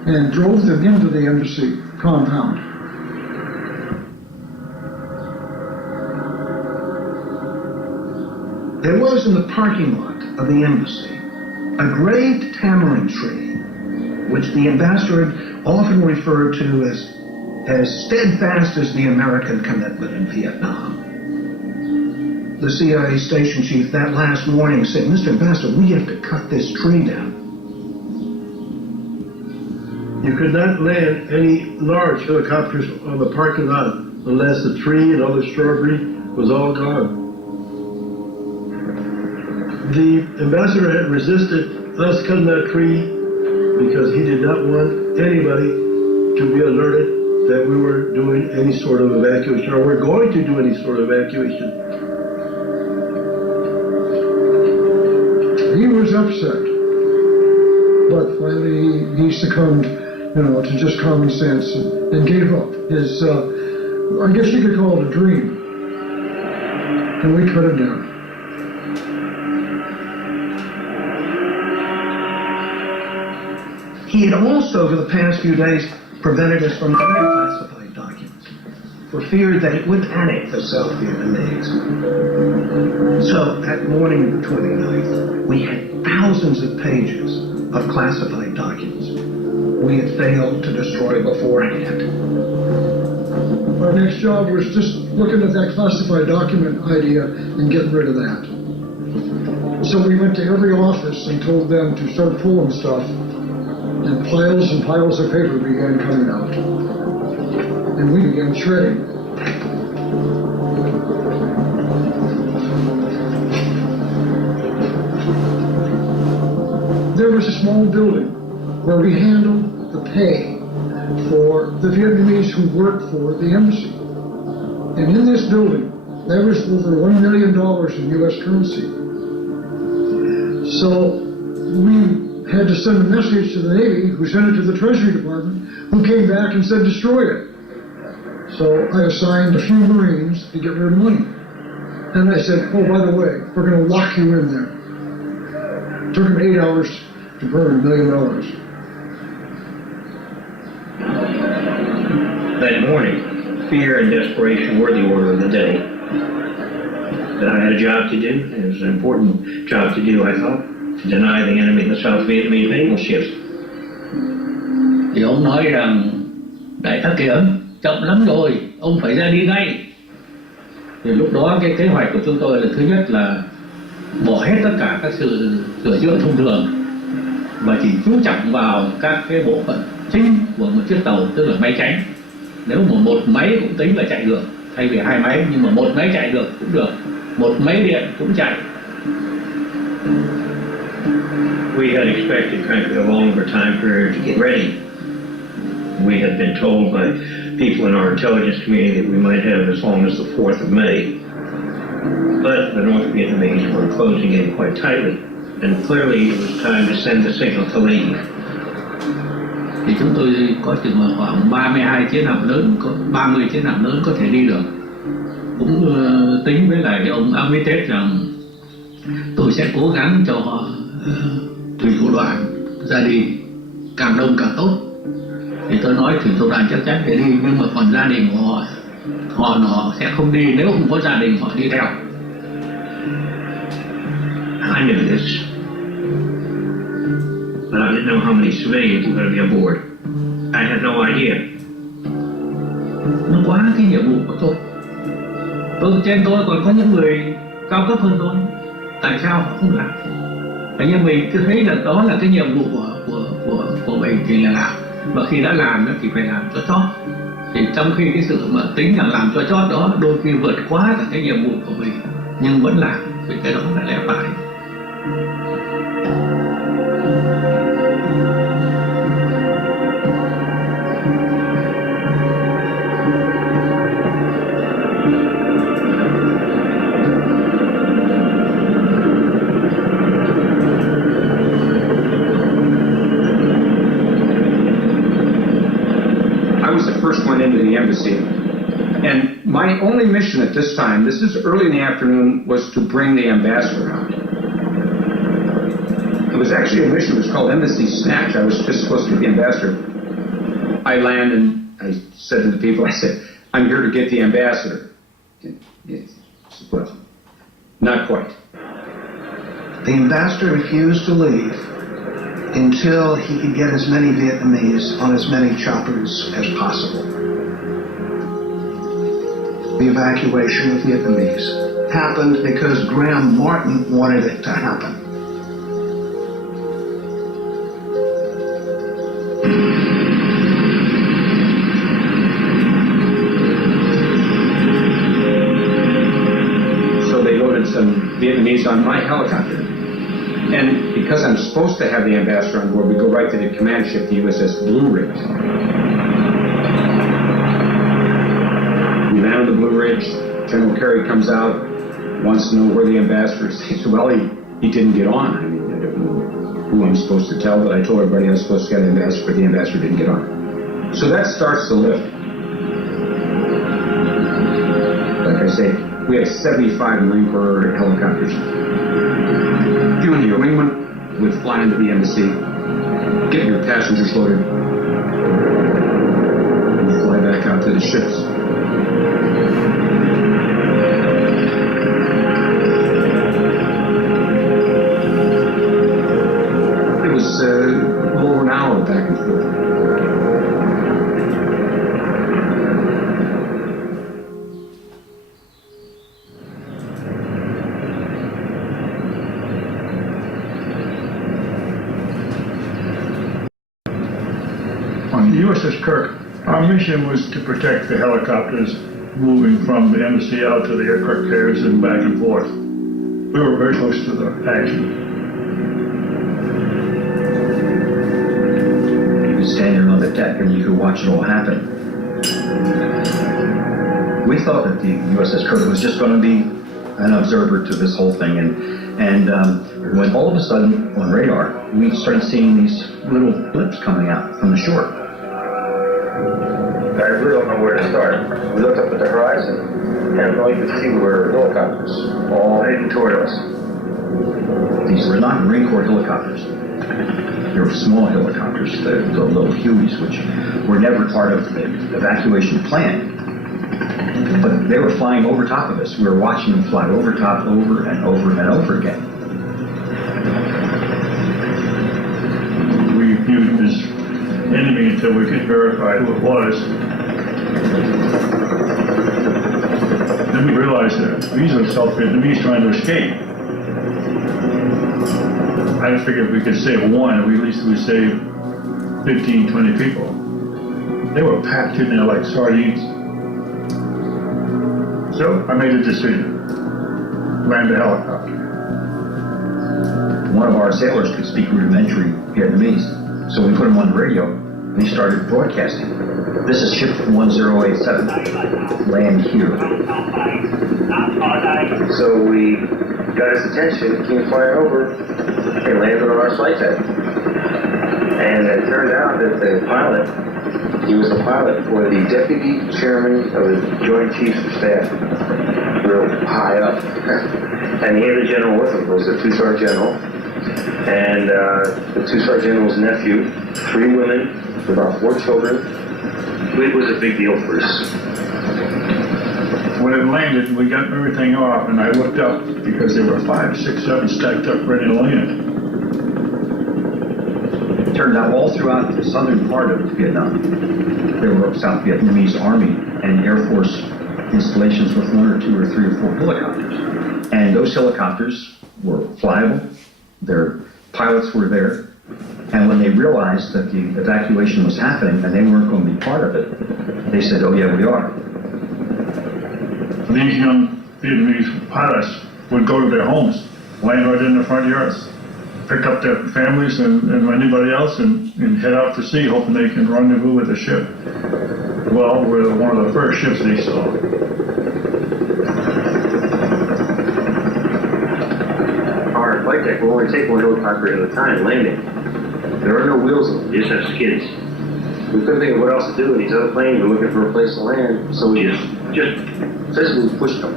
and drove them into the embassy compound. There was in the parking lot of the embassy a great tamarind tree, which the ambassador had often referred to as steadfast as the American commitment in Vietnam. The CIA station chief that last morning said, Mr. Ambassador, we have to cut this tree down. You could not land any large helicopters on the parking lot unless the tree and all the shrubbery was all gone. The ambassador had resisted us cutting that tree because he did not want anybody to be alerted that we were doing any sort of evacuation, or we're going to do any sort of evacuation. He was upset, but finally he succumbed, to just common sense and gave up his, I guess you could call it a dream. And we cut it down. He had also, for the past few days, prevented us from getting classified documents for fear that it would panic the South Vietnamese. So, that morning of the 29th, we had thousands of pages of classified documents we had failed to destroy beforehand. Our next job was just looking at that classified document idea and getting rid of that. So we went to every office and told them to start pulling stuff, and piles of paper began coming out. And we began shredding. there was a small building where we handled the pay for the Vietnamese who worked for the embassy. And in this building, there was over $1 million in U.S. currency. So we had to send a message to the Navy, who sent it to the Treasury Department, who came back and said destroy it. So I assigned a few Marines to get rid of money. And I said, oh, by the way, we're going to lock you in there. It took them 8 hours to burn $1 million. That morning, fear and desperation were the order of the day. That I had a job to do. It was an important job to do, I thought, to deny the enemy the South Vietnamese naval ships. Thì ông nói rằng đại tá Kiểm chậm lắm rồi, ông phải ra đi ngay. Thì lúc đó cái kế hoạch của chúng tôi là thứ nhất là bỏ hết tất cả các sự sửa chữa thông thường và chỉ chú trọng vào các cái bộ phận chính của một chiếc tàu, tức là máy tránh. Nếu mà một máy cũng tính là chạy được, thay vì 2 máy, nhưng mà 1 máy chạy được cũng được, 1 máy điện cũng chạy. We had expected kind of a longer time period to get ready. We had been told by people in our intelligence community that we might have as long as the 4th of May. But the North Vietnamese were closing in quite tightly, and clearly it was time to send the signal to leave. Thì chúng tôi có chừng khoảng 32 chiến hạm lớn, có 30 chiến hạm lớn có thể đi được. Cũng tính với lại ông Armitage rằng tôi sẽ cố gắng cho họ thủy thủ đoàn ra đi càng đông càng tốt. Thì tôi nói thủy thủ đoàn chắc chắn phải đi, nhưng mà còn gia đình của họ sẽ không đi nếu không có gia đình họ đi theo. I knew this, but I didn't know how many civilians were going to be aboard. I had no idea. Nó quá cái nhiệm vụ của tôi. Trên tôi còn có những người cao cấp hơn tôi. Tại sao họ không làm? Nhưng mình cứ thấy là đó là cái nhiệm vụ của mình thì là làm. Và khi đã làm thì phải làm cho chót. Thì trong khi cái sự mà tính là làm cho chót đó đôi khi vượt quá cả cái nhiệm vụ của mình, nhưng vẫn làm, vì cái đó là lẽ phải. Into the embassy. And my only mission at this time, this is early in the afternoon, was to bring the ambassador out. It was actually a mission, it was called Embassy Snatch. I was just supposed to be the ambassador. I land and I said to the people, I said, I'm here to get the ambassador. Well, not quite. The ambassador refused to leave until he could get as many Vietnamese on as many choppers as possible. The evacuation of Vietnamese happened because Graham Martin wanted it to happen. So they loaded some Vietnamese on my helicopter. And because I'm supposed to have the ambassador on board, we go right to the command ship, the USS Blue Ridge. We land on the Blue Ridge. General Carey comes out, wants to know where the ambassador is. He said, well, he didn't get on. I mean, I don't know who I'm supposed to tell, but I told everybody I was supposed to get the ambassador, but the ambassador didn't get on. So that starts the lift. Like I say, we have 75 Marine Corps helicopters. You and your wingman would fly into the embassy, get your passengers loaded, and fly back out to the ships. It was over an hour back and forth. On the USS Kirk, our mission was to protect the helicopters moving from the embassy out to the aircraft carriers and back and forth. We were very close to the action. and you could watch it all happen. We thought that the USS Kirk was just going to be an observer to this whole thing, and when all of a sudden on radar we started seeing these little blips coming out from the shore. I really don't know where to start. We looked up at the horizon, and all you could see were helicopters all heading toward us. These were not Marine Corps helicopters. They were small helicopters, the little Hueys, which were never part of the evacuation plan. But they were flying over top of us. We were watching them fly over top, over and over and over again. We viewed this enemy until we could verify who it was. Then we realized that these are South Vietnamese trying to escape. I figured we could save one, at least we saved 15, 20 people. They were packed in there like sardines. So I made a decision. Land the helicopter. One of our sailors could speak rudimentary Vietnamese, so we put him on the radio and he started broadcasting. This is ship 1087. Land here. So we got his attention, came flying over, and landed on our flight deck. And it turned out that the pilot, he was a pilot for the Deputy Chairman of the Joint Chiefs of Staff, real high up. And he had a general with him, it was a two-star general. And the two-star general's nephew, 3 women, about 4 children. It was a big deal for us. When it landed, we got everything off, and I looked up because there were 5, 6, 7 stacked up ready to land. It turned out all throughout the southern part of Vietnam, there were South Vietnamese Army and Air Force installations with 1 or 2 or 3 or 4 helicopters. And those helicopters were flyable, their pilots were there, and when they realized that the evacuation was happening and they weren't going to be part of it, they said, oh yeah, we are. These young Vietnamese pilots would go to their homes, land right in the front yards, pick up their families and anybody else and head out to sea, hoping they can rendezvous with the ship. Well, we're one of the first ships they saw. Our flight deck will only take 1 helicopter at a time landing. There are no wheels on them, they just have skids. We couldn't think of what else to do in these other planes. We're looking for a place to land, so we just physically pushed them.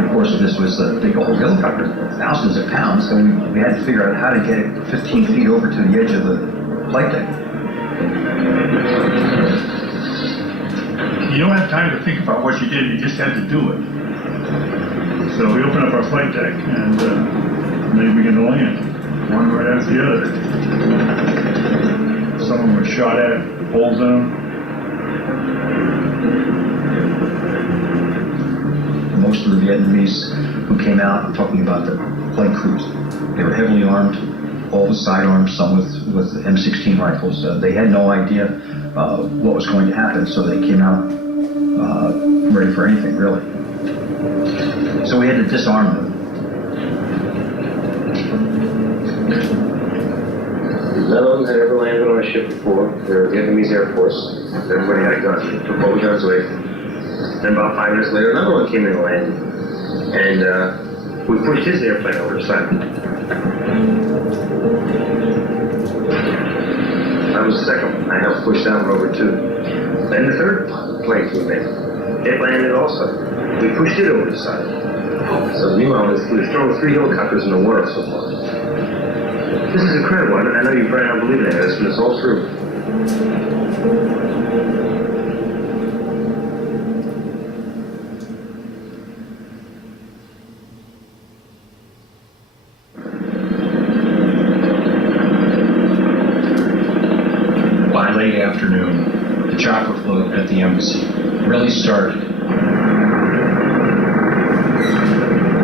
Of course, this was a big old helicopter, thousands of pounds, so we had to figure out how to get it 15 feet over to the edge of the flight deck. You don't have time to think about what you did, you just had to do it. So we opened up our flight deck and they began to land, one right after the other. Some of them were shot at, holes in them. Most of the Vietnamese who came out, I'm talking about the flight crews, they were heavily armed, all the sidearms, some with M16 rifles. They had no idea what was going to happen, so they came out ready for anything, really. So we had to disarm them. None of them had ever landed on a ship before. They were Vietnamese Air Force. Everybody had a gun. Took both guns away. Then about 5 minutes later, another one came in and landed. And we pushed his airplane over the side. That was the second one. I helped push that one over too. Then the third plane came in. It landed also. We pushed it over the side. So meanwhile, we've thrown 3 helicopters in the water so far. This is incredible. I know you probably don't believe in this, but it's all true. By late afternoon, the chopper float at the embassy really started.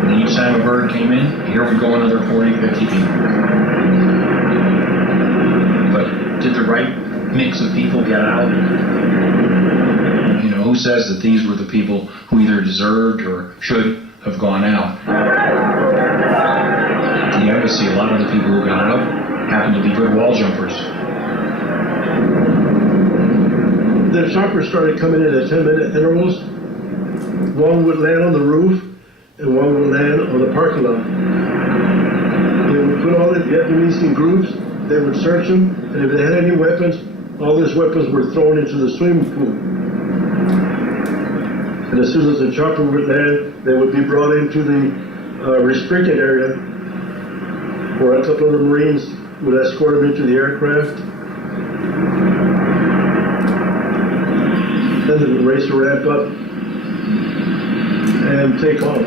And each time a bird came in, here would go another 40, 50 people. But did the right mix of people get out? You know, who says that these were the people who either deserved or should have gone out? At the embassy, a lot of the people who got out happened to be good wall jumpers. The choppers started coming in at 10-minute intervals. One would land on the roof, and one would land on the parking lot. They would put all the Vietnamese in groups, they would search them, and if they had any weapons, all those weapons were thrown into the swimming pool. And as soon as the chopper would land, they would be brought into the restricted area, where a couple of the Marines would escort them into the aircraft. Then they would race a ramp up and take off.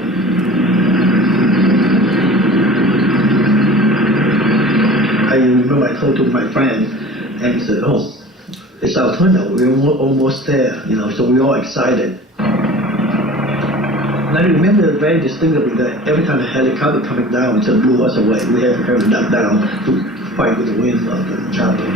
I remember I told to my friend, and he said, "Oh, it's our tunnel. We're almost there," so we were all excited. And I remember very distinctly that every time a helicopter coming down to blew us away, we had to duck down to fight with the wind of the chopper.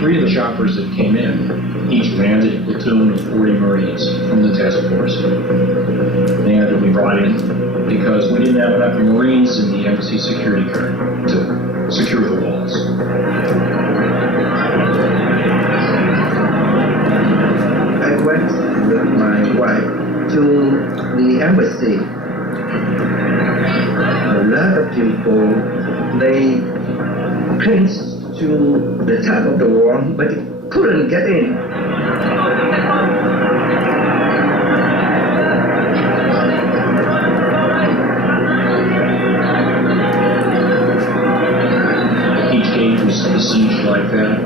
Three of the choppers that came in, each landed a platoon of 40 Marines from the task force. They had to be brought in because we didn't have enough Marines in the embassy security guard to secure the walls. I went with my wife to the embassy. A lot of people, they clinched to the top of the wall, but couldn't get in. Each gate was besieged like that,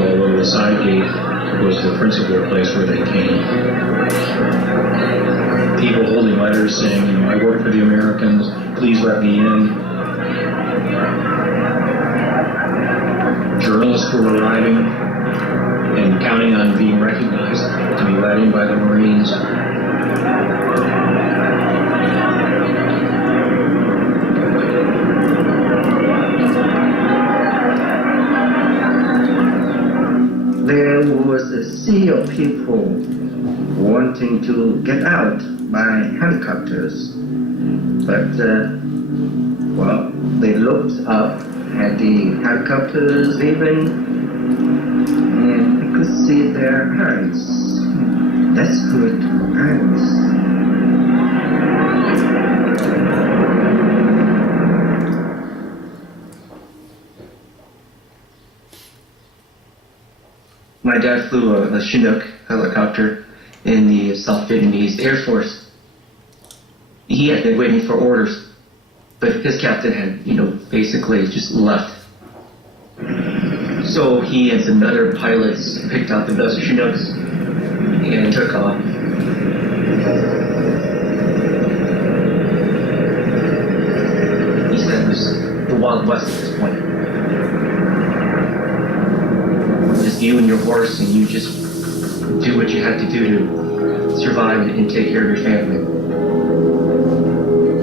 although the side gate was the principal place where they came. People holding letters saying, I work for the Americans, please let me in. Journalists were arriving and counting on being recognized to be let in by the Marines. There was a sea of people wanting to get out by helicopters, but they looked up at the helicopters even, and we could see their eyes. That's good eyes. My dad flew a Chinook helicopter in the South Vietnamese Air Force. He had been waiting for orders, but his captain had, basically just left. So he and some other pilots picked out the best Chinooks and took off. He said it was the Wild West at this point. Just you and your horse, and you just do what you had to do to survive and take care of your family.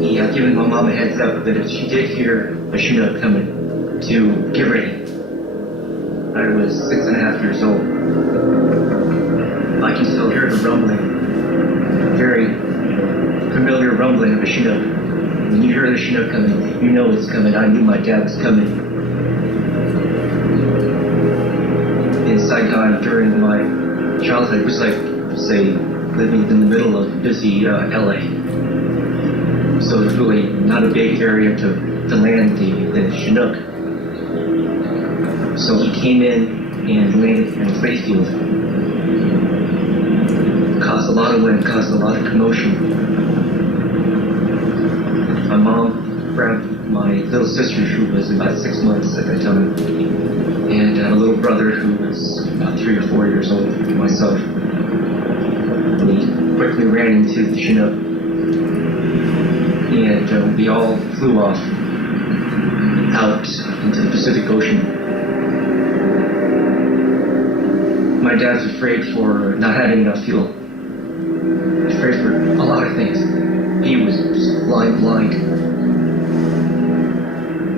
He had given my mom a heads up that if she did hear a Chinook coming, to get ready. I was 6.5 years old. I can still hear the rumbling, very familiar rumbling of a Chinook. When you hear the Chinook coming, you know it's coming. I knew my dad was coming. In Saigon during my childhood, it was like, say, living in the middle of busy LA. So it's really not a big area to land the Chinook. So he came in and landed in Clayfield. Caused a lot of wind, caused a lot of commotion. My mom grabbed my little sister, who was about 6 months at that time, and a little brother who was about 3 or 4 years old, myself. And he quickly ran into the Chinook, and we all flew off out into the Pacific Ocean. My dad's afraid for not having enough fuel. Afraid for a lot of things. He was just blind.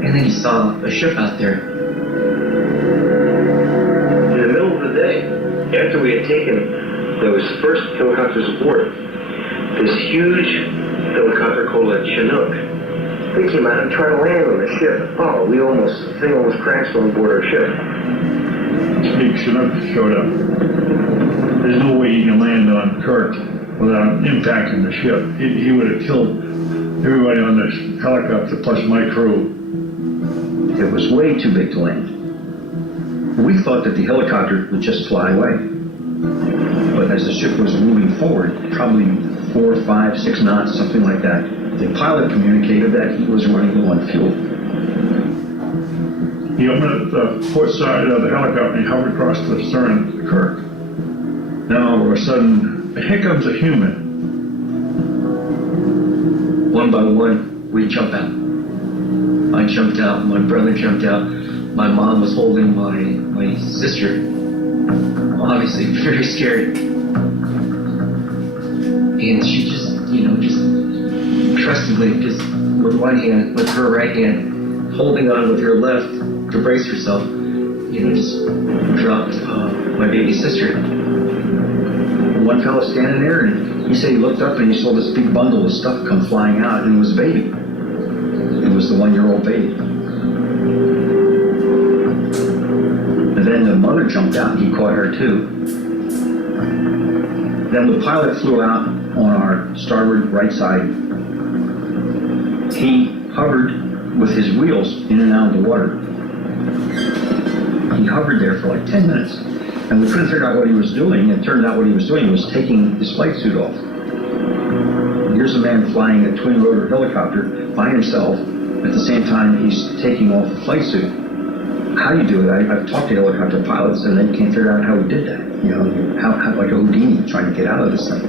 And then he saw a ship out there. In the middle of the day, after we had taken those first helicopters aboard, this huge helicopter called a Chinook They came out and tried to land on the ship. Oh, the thing almost crashed on board our ship. Big Chinook showed up. There's no way he can land on Kirk without impacting the ship. He would have killed everybody on this helicopter plus my crew. It was way too big to land. We thought that the helicopter would just fly away. But as the ship was moving forward, probably 4, 5, 6 knots, something like that, the pilot communicated that he was running low on fuel. He opened up the port side of the helicopter and he hovered across the stern of the Kirk. Then all of a sudden, here comes a human. One by one, we jump out. I jumped out, my brother jumped out, my mom was holding my sister. Obviously, very scared. And she just trustingly, just with one hand, with her right hand, holding on with her left to brace herself, just dropped my baby sister. One fellow standing there, and he said he looked up and he saw this big bundle of stuff come flying out, and it was a baby. It was the 1-year-old baby. And then the mother jumped out, and he caught her too. Then the pilot flew out on our starboard right side. He hovered with his wheels in and out of the water. He hovered there for like 10 minutes. And we couldn't figure out what he was doing. It turned out what he was doing was taking his flight suit off. Here's a man flying a twin-rotor helicopter by himself. At the same time, he's taking off the flight suit. How do you do it? I've talked to helicopter pilots, and they can't figure out how he did that. How like Houdini trying to get out of this thing.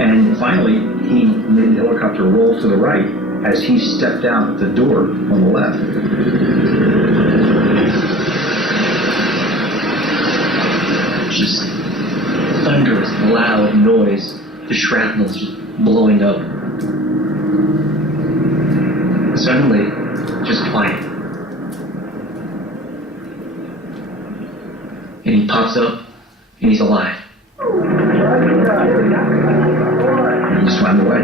And finally, he made the helicopter roll to the right as he stepped out the door on the left. Just thunderous, loud noise. The shrapnel's just blowing up. Suddenly, just quiet. And he pops up, and he's alive. And he swam away.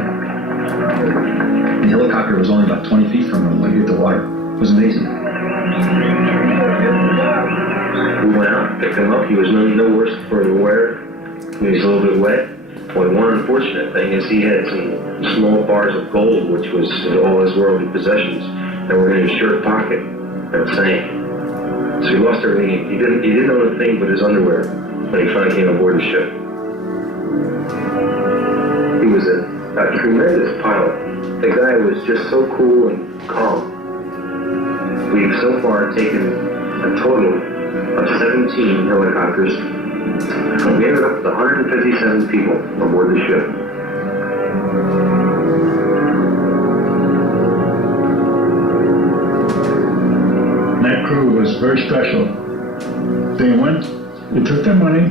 The helicopter was only about 20 feet from him when he hit the water. It was amazing. We went out, picked him up. He was no worse for the wear. He was a little bit wet. Well, one unfortunate thing is he had some small bars of gold, which was all his worldly possessions, that were in his shirt pocket that sank. So he lost everything. He didn't own a thing but his underwear when he finally came aboard the ship. He was a tremendous pilot. The guy was just so cool and calm. We've so far taken a total of 17 helicopters. We ended up with 157 people aboard the ship. That crew was very special. They took their money,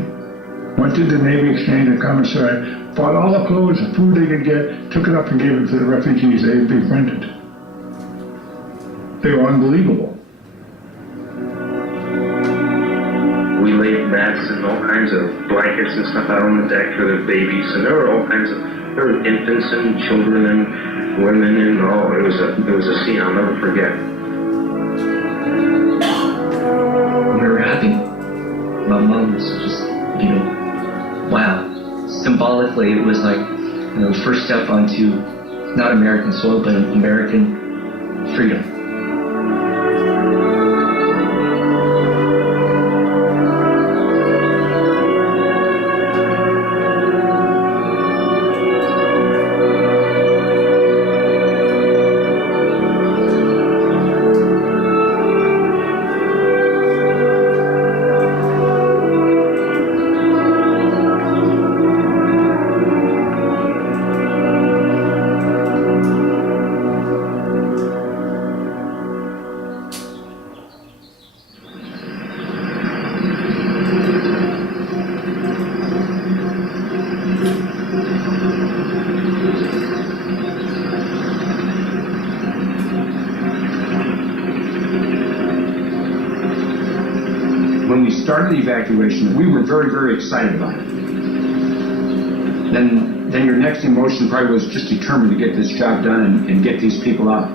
went to the Navy Exchange and Commissary, bought all the clothes and food they could get, took it up and gave it to the refugees they had befriended. They were unbelievable. We laid mats and all kinds of blankets and stuff out on the deck for the babies, and there were infants and children and women and all. It was a scene I'll never forget. We were happy. My mom was just, wow. Symbolically, it was like, the first step onto not American soil, but American freedom. When we started the evacuation, we were very, very excited about it. Then your next emotion probably was just determined to get this job done and get these people out.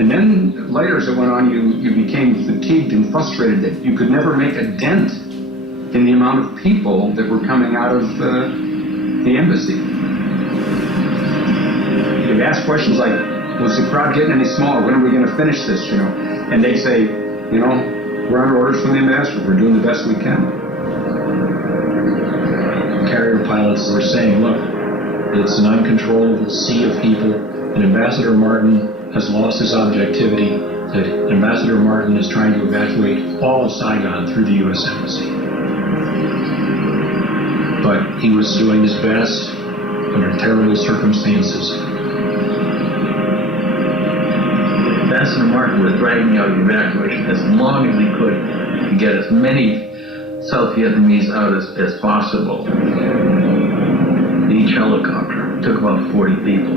And then later as it went on, you became fatigued and frustrated that you could never make a dent in the amount of people that were coming out of the embassy. You'd ask questions like, was the crowd getting any smaller? When are we going to finish this, you know? And they'd say, you know, we're under orders from the ambassador. We're doing the best we can. Carrier pilots were saying, look, it's an uncontrollable sea of people, and Ambassador Martin has lost his objectivity, that Ambassador Martin is trying to evacuate all of Saigon through the U.S. Embassy. But he was doing his best under terrible circumstances. Ambassador Martin was dragging out the evacuation as long as he could to get as many South Vietnamese out as possible. Each helicopter took about 40 people.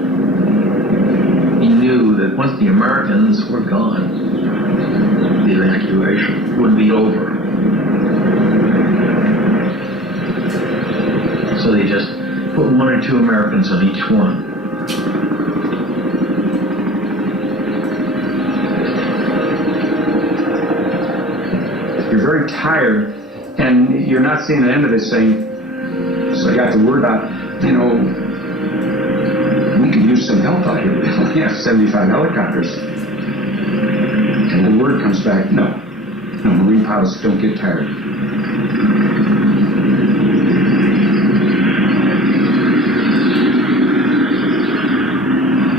He knew that once the Americans were gone, the evacuation would be over. So they just put 1 or 2 Americans on each one. You're very tired, and you're not seeing the end of this thing. So I got the word out, you know, we could use some help out here. We only have 75 helicopters. And the word comes back, no, Marine pilots don't get tired.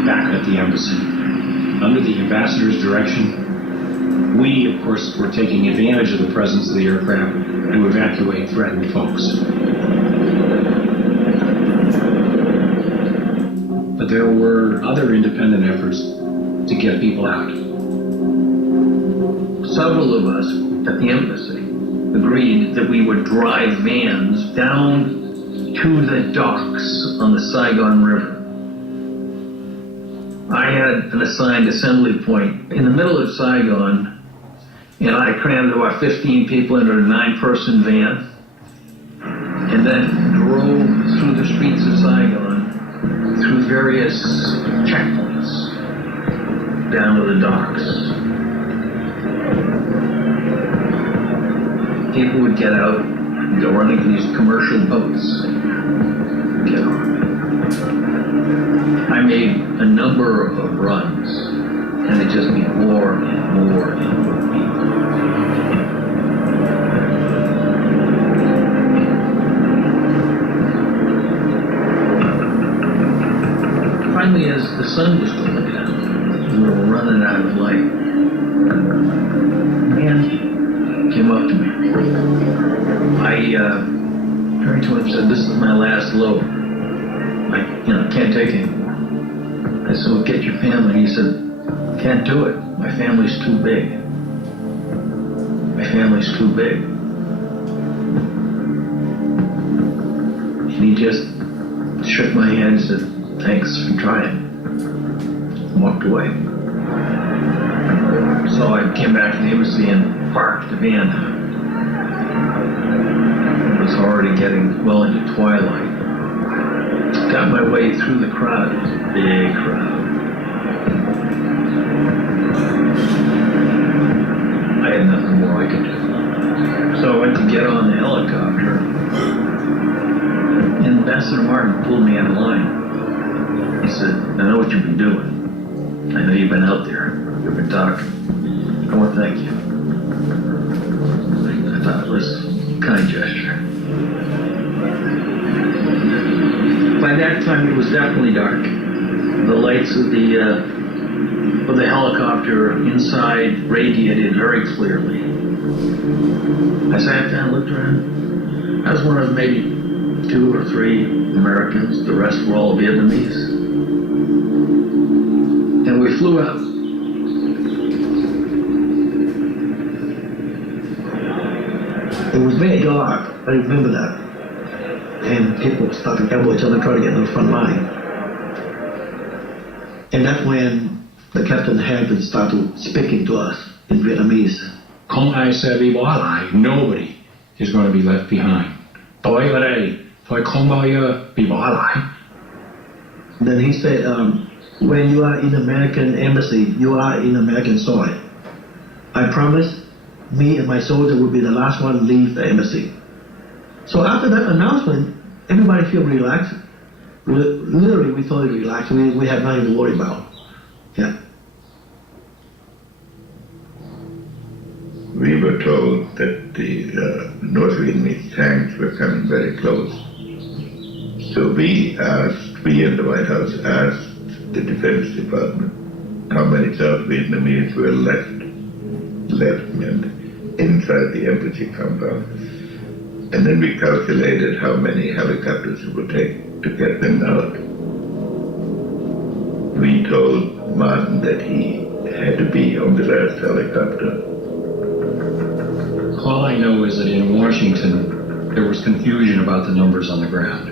Back at the embassy, under the ambassador's direction, we, of course, were taking advantage of the presence of the aircraft to evacuate threatened folks. But there were other independent efforts to get people out. Several of us at the embassy agreed that we would drive vans down to the docks on the Saigon River. I had an assigned assembly point in the middle of Saigon, and I crammed about 15 people into a 9-person van, and then drove through the streets of Saigon, through various checkpoints, down to the docks. People would get out and go running in these commercial boats, get on. I made a number of runs, and it just made more and more and more people. Finally, as the sun was going down, we were running out of light. A man came up to me. I turned to him and said, "This is my last load. I can't take any more." I said, "Well, get your family." He said, "Can't do it. My family's too big. My family's too big." And he just shook my hand and said, "Thanks for trying," and walked away. So I came back to the embassy and parked the van. It was already getting well into twilight. Got my way through the crowd. It was a big crowd. I had nothing more I could do. So I went to get on the helicopter, and Ambassador Martin pulled me out of line. He said, "I know what you've been doing. I know you've been out there. You've been talking. I want to thank you." I thought it was a kind gesture. By that time, it was definitely dark. The lights of the helicopter inside radiated very clearly. I sat down and looked around. I was one of maybe 2 or 3 Americans. The rest were all Vietnamese. And we flew out. It was very dark. I remember that. And people started to elbow each other, trying to get in the front line. And that's when the captain had to start speaking to us in Vietnamese. Không ai sẽ bị bỏ lại. Nobody is going to be left behind. Tôi ở đây, tôi không bao giờ bị bỏ lại. Then he said, when you are in American embassy, you are in American soil. I promise, me and my soldier will be the last one to leave the embassy. So after that announcement, everybody feel relaxed. Literally, we totally relaxed. We have nothing to worry about. Yeah. We were told that the North Vietnamese tanks were coming very close. So we in the White House asked the Defense Department how many South Vietnamese were left inside the embassy compound. And then we calculated how many helicopters it would take to get them out. We told Martin that he had to be on the last helicopter. All I know is that in Washington, there was confusion about the numbers on the ground.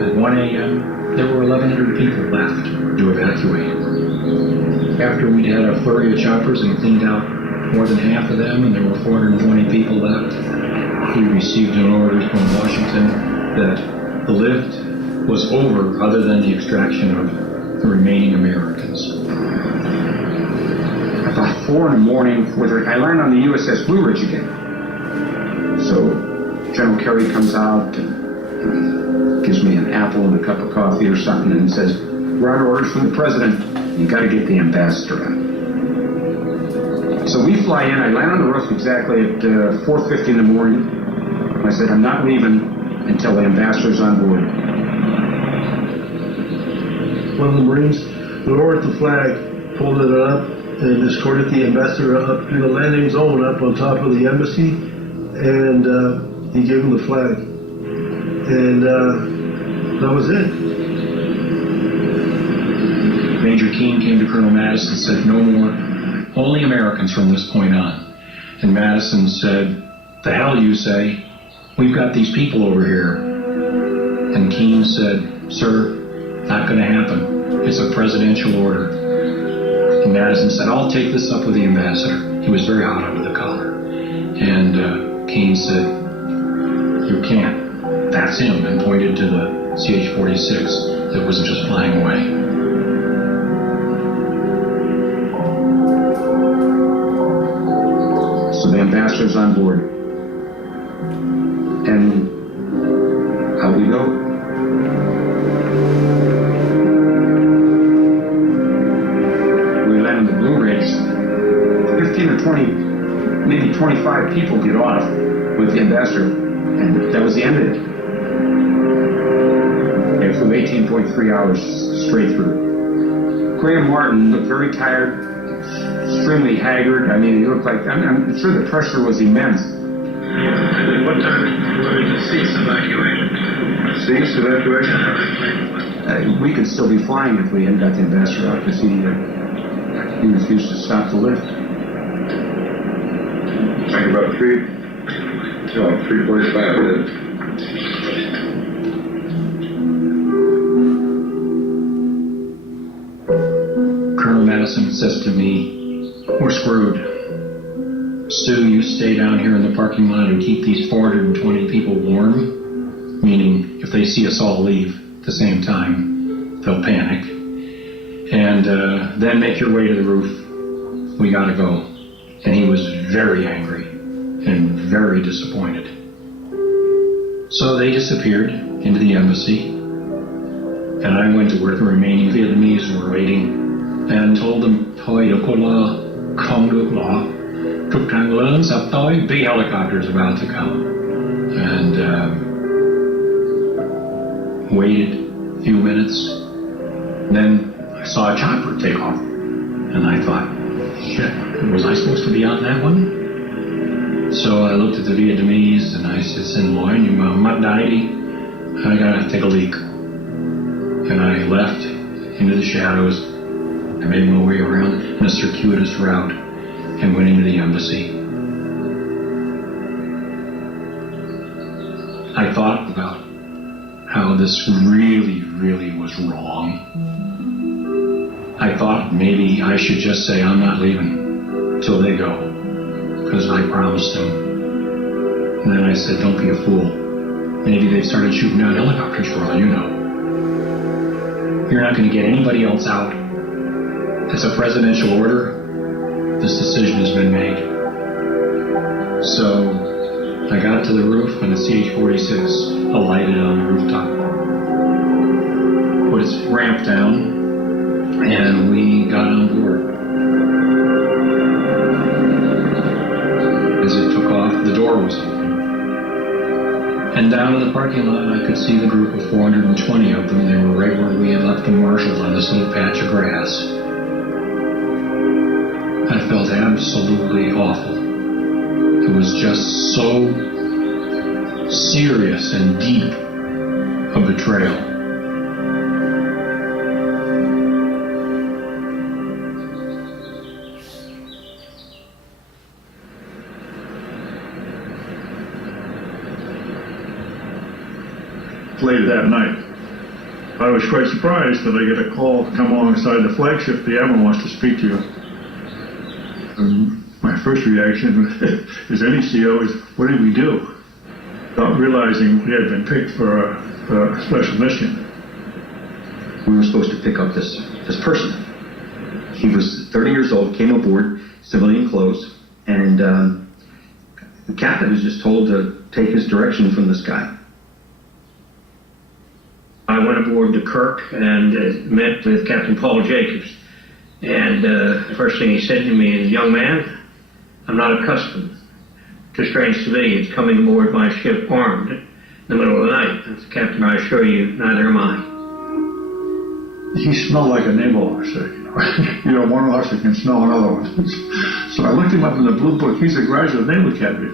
At 1 a.m., there were 1,100 people left to evacuate. After we'd had a flurry of choppers and cleaned out more than half of them, and there were 420 people left, we received an order from Washington that the lift was over other than the extraction of the remaining Americans. About 4 in the morning, I land on the USS Blue Ridge again. So General Kerry comes out, gives me an apple and a cup of coffee or something, and says, "We're under orders from the president. You got to get the ambassador out." So we fly in. I land on the roof exactly at 4:50 in the morning. I said, "I'm not leaving until the ambassador's on board." One of the Marines lowered the flag, pulled it up, and escorted the ambassador up to the landing zone up on top of the embassy, and he gave him the flag. And that was it. Major Keane came to Colonel Madison and said, "No more, only Americans from this point on." And Madison said, "The hell you say? We've got these people over here." And Keane said, "Sir, not going to happen. It's a presidential order." And Madison said, "I'll take this up with the ambassador." He was very hot under the collar. And Keane said, "You can't. That's him," and pointed to the CH-46 that was just flying away. So the ambassador's on board. And out we go. We land on the Blue Ridge. 15 or 20, maybe 25 people get off with the ambassador. And that was the end of it. It flew 18.3 hours straight through. Graham Martin looked very tired, extremely haggard. I mean, he looked like, I'm sure the pressure was immense. What time were the cease evacuation? Cease evacuation? We could still be flying if we hadn't got the ambassador out, because he refused to stop the lift. Like about 3:45 minutes. Colonel Madison says to me, "We're screwed. Stu, you stay down here in the parking lot and keep these 420 people warm," meaning if they see us all leave at the same time, they'll panic. "And then make your way to the roof. We gotta go." And he was very angry and very disappointed. So they disappeared into the embassy, and I went to where the remaining Vietnamese were waiting and told them, "Thôi đâu có lo, không được lo. Trực thăng lớn sắp tới, big helicopters about to come." And waited a few minutes. Then I saw a chopper take off, and I thought, shit, was I supposed to be on that one? So I looked at the Vietnamese and I said, "Xin lỗi, nhưng mà mắt đáy đi. I gotta take a leak." And I left into the shadows. I made my way around in a circuitous route and went into the embassy. I thought about how this really, really was wrong. I thought maybe I should just say, "I'm not leaving till they go," because I promised them. And then I said, "Don't be a fool. Maybe they started shooting down helicopters for all you know." You're not going to get anybody else out. It's a presidential order. This decision has been made. So I got to the roof and the CH-46 alighted on the rooftop. Put its ramp down and we got on board. As it took off, the door was open. And down in the parking lot, I could see the group of 420 of them. They were right where we had left them marshaled on this little patch of grass. I felt absolutely awful. It was just so serious and deep a betrayal. Later that night, I was quite surprised that I get a call, come alongside the flagship, the admiral wants to speak to you. My first reaction as any CO is, what did we do? Not realizing we had been picked for a special mission. We were supposed to pick up this person. He was 30 years old, came aboard, civilian clothes, and the captain was just told to take his direction from this guy. I went aboard to Kirk and met with Captain Paul Jacobs. And the first thing he said to me is, young man, I'm not accustomed to strange civilians coming aboard my ship armed in the middle of the night. I said, Captain, I assure you, neither am I. He smelled like a naval officer. You know, one officer can smell another one. So I looked him up in the blue book. He's a graduate of Naval Academy.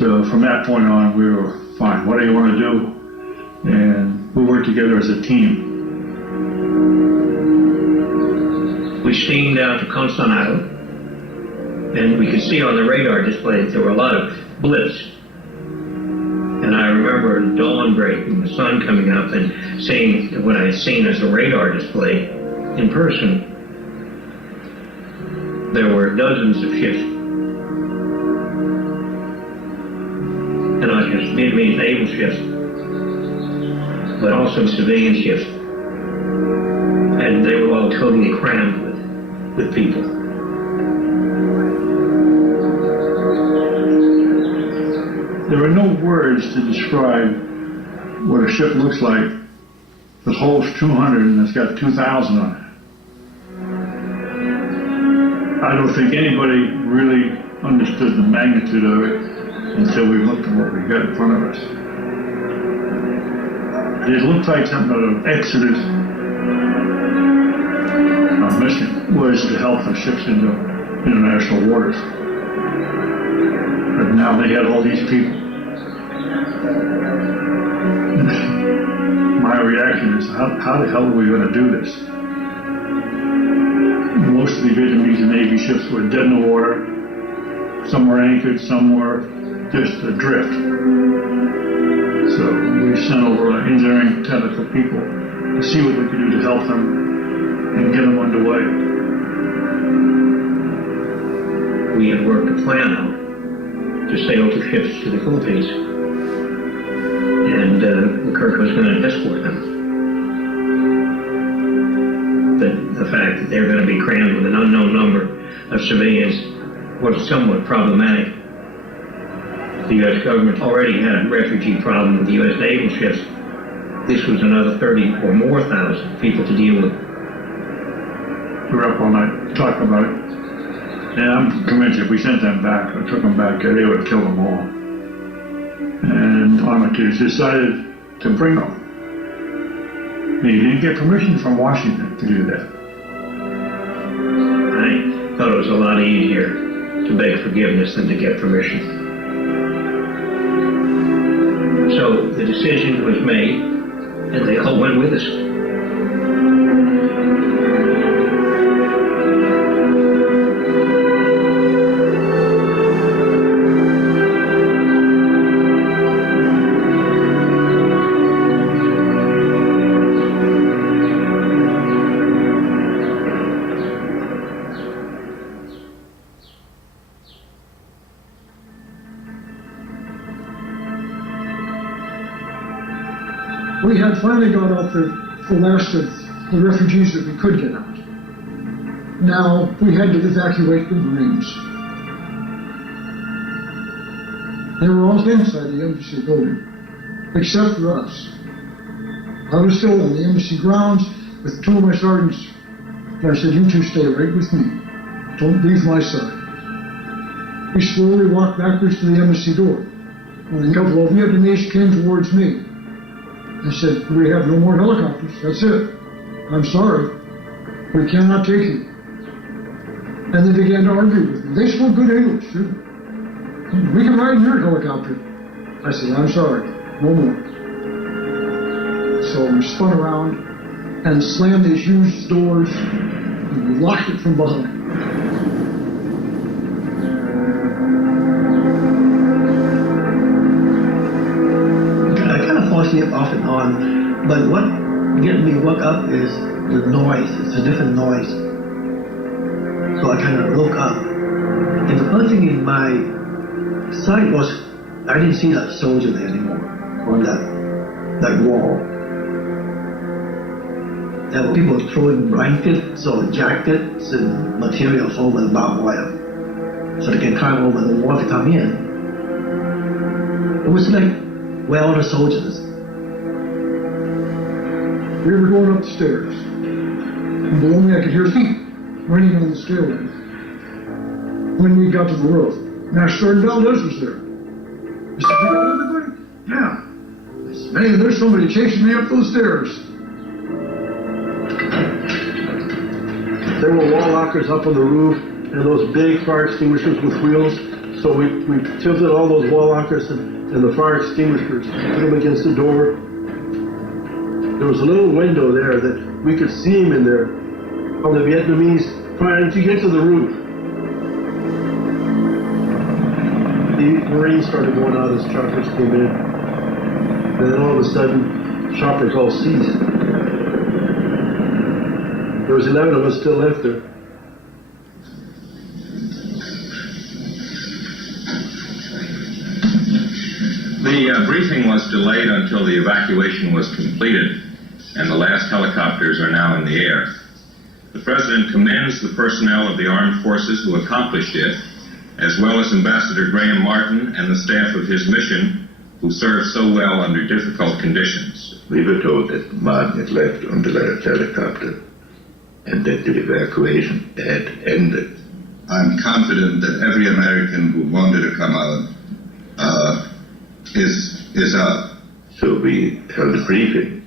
So from that point on, we were fine. What do you want to do? And we worked together as a team. We steamed out to Constantinople, and we could see on the radar display that there were a lot of blips. And I remember dawn breaking, the sun coming up, and seeing what I had seen as a radar display in person. There were dozens of ships. And not just Vietnamese naval ships, but also civilian ships. And they were all totally crammed with people. There are no words to describe what a ship looks like that holds 200 and it's got 2,000 on it. I don't think anybody really understood the magnitude of it until we looked at what we got in front of us. It looked like something out of Exodus. Our mission was to help the ships into international waters. But now they had all these people. My reaction is, how the hell are we going to do this? Most of the Vietnamese Navy ships were dead in the water. Some were anchored, some were just adrift. So we sent over our engineering technical people to see what we could do to help them and get them underway. We had worked a plan out to sail two ships to the Philippines. And Kirk was going to escort them. The fact that they're going to be crammed with an unknown number of civilians was somewhat problematic. The U.S. government already had a refugee problem with the U.S. naval ships. This was another 30 or more thousand people to deal with. We were up all night talking about it. And I'm convinced if we sent them back or took them back, they would kill them all. And Armitage decided to bring them. And he didn't get permission from Washington to do that. I thought it was a lot easier to beg forgiveness than to get permission. So the decision was made, and they all went with us. We had finally got off the the last of the refugees that we could get out. Now we had to evacuate the Marines. They were all inside the embassy building, except for us. I was still on the embassy grounds with two of my sergeants, and I said, "You two stay right with me. Don't leave my side." We slowly walked backwards to the embassy door. When a couple of Vietnamese came towards me, I said, "We have no more helicopters. That's it. I'm sorry. We cannot take you." And they began to argue with me. They spoke good English, too. "We can ride in your helicopter." I said, "I'm sorry. No more." So we spun around and slammed these huge doors and we locked it from behind. I kind of fall asleep off and on, but what gets me woke up is the noise. It's a different noise. So I kind of woke up. And the first thing in my sight was I didn't see that soldier there anymore on that wall. There were people throwing blankets or jackets and materials over the barbed wire so they can climb over the wall to come in. It was like, where are all the soldiers? We were going up the stairs, and below me I could hear feet running on the stairway. When we got to the roof, Master Sergeant Valdez was there. I said, "You got everybody?" "Yeah." I said, "Man, there's somebody chasing me up those stairs." There were wall lockers up on the roof and those big fire extinguishers with wheels. So we tilted all those wall lockers and the fire extinguishers, put them against the door. There was a little window there that we could see him in there on the Vietnamese trying to get to the roof. The Marines started going out as choppers came in. And then all of a sudden, choppers all ceased. There was 11 of us still left there. The briefing was delayed until the evacuation was completed, and the last helicopters are now in the air. The President commends the personnel of the armed forces who accomplished it, as well as Ambassador Graham Martin and the staff of his mission, who served so well under difficult conditions. We were told that Martin had left on the last helicopter and that the evacuation had ended. I'm confident that every American who wanted to come out is out. So we held a briefing.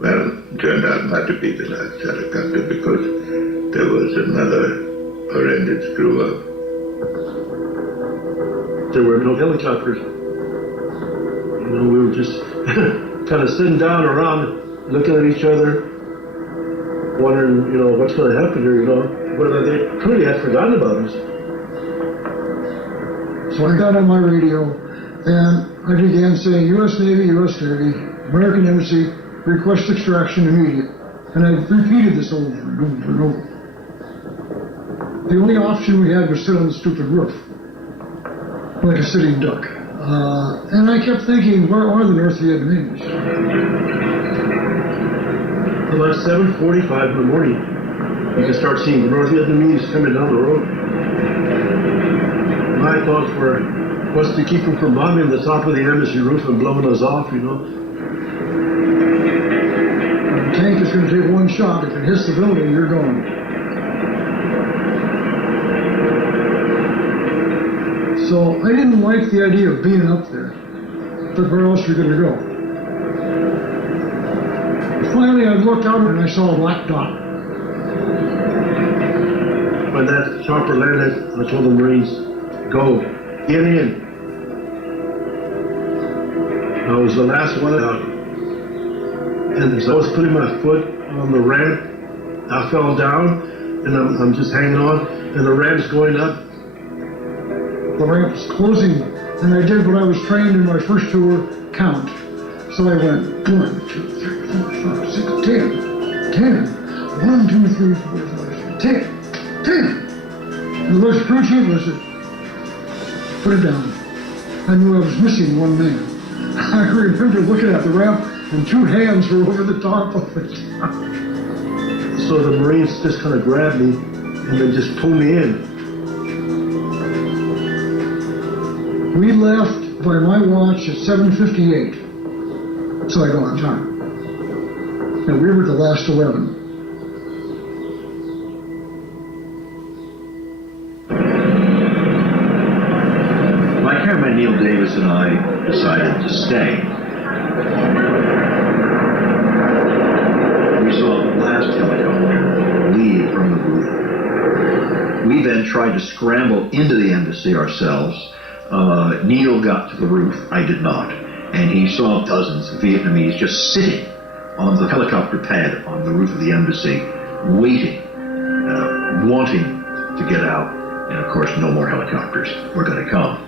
Well, it turned out not to be the last helicopter because there was another horrendous screw-up. There were no helicopters. You know, we were just kind of sitting down around, looking at each other, wondering, you know, what's going to happen here, you know, whether they clearly had forgotten about us. So I got on my radio and I began saying, U.S. Navy, American Embassy, request extraction immediate. And I repeated this over and over and over. The only option we had was sit on the stupid roof, like a sitting duck. And I kept thinking, where are the North Vietnamese? About 7:45 in the morning, you can start seeing the North Vietnamese coming down the road. My thoughts were, what's to keep them from bombing the top of the embassy roof and blowing us off, you know? The tank is going to take one shot. If it hits the building, you're gone. So I didn't like the idea of being up there, but where else are we going to go? Finally, I looked out and I saw a black dot. When that chopper landed, I told the Marines, go, get in. I was the last one out. And as I was putting my foot on the ramp, I fell down, and I'm just hanging on, and the ramp's going up. The ramp was closing, and I did what I was trained in my first tour, count. So I went 1, 2, 3, 4, 5, 6, 10, 10. 1, 2, 3, 4, 5, 6, 10. And the Lord's crew chief was it. Put it down. I knew I was missing one man. I remember looking at the ramp and and two hands were over the top of it. So the Marines just kind of grabbed me and they just pulled me in. We left by my watch at 7:58, Saigon time. And we were the last 11. My cameraman Neil Davis and I decided to stay. We saw the last helicopter leave from the roof. We then tried to scramble into the embassy ourselves. Neil got to the roof, I did not, and he saw dozens of Vietnamese just sitting on the helicopter pad on the roof of the embassy, waiting, wanting to get out, and of course no more helicopters were going to come.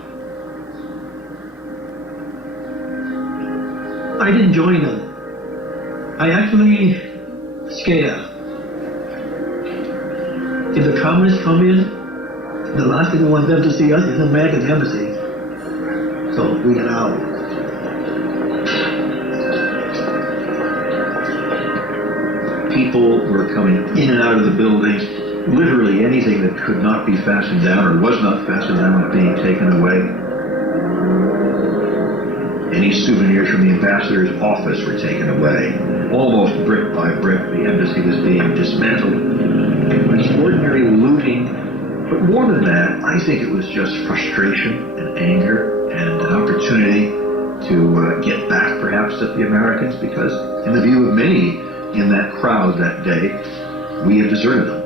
I didn't join them. I actually scared. If the communists come in, the last thing we want them to see us is the American embassy. So we got out. People were coming in and out of the building. Literally anything that could not be fastened down or was not fastened down was being taken away. Any souvenirs from the ambassador's office were taken away. Almost brick by brick, the embassy was being dismantled. Extraordinary looting. But more than that, I think it was just frustration and anger and an opportunity to get back perhaps at the Americans, because in the view of many in that crowd that day, we had deserted them.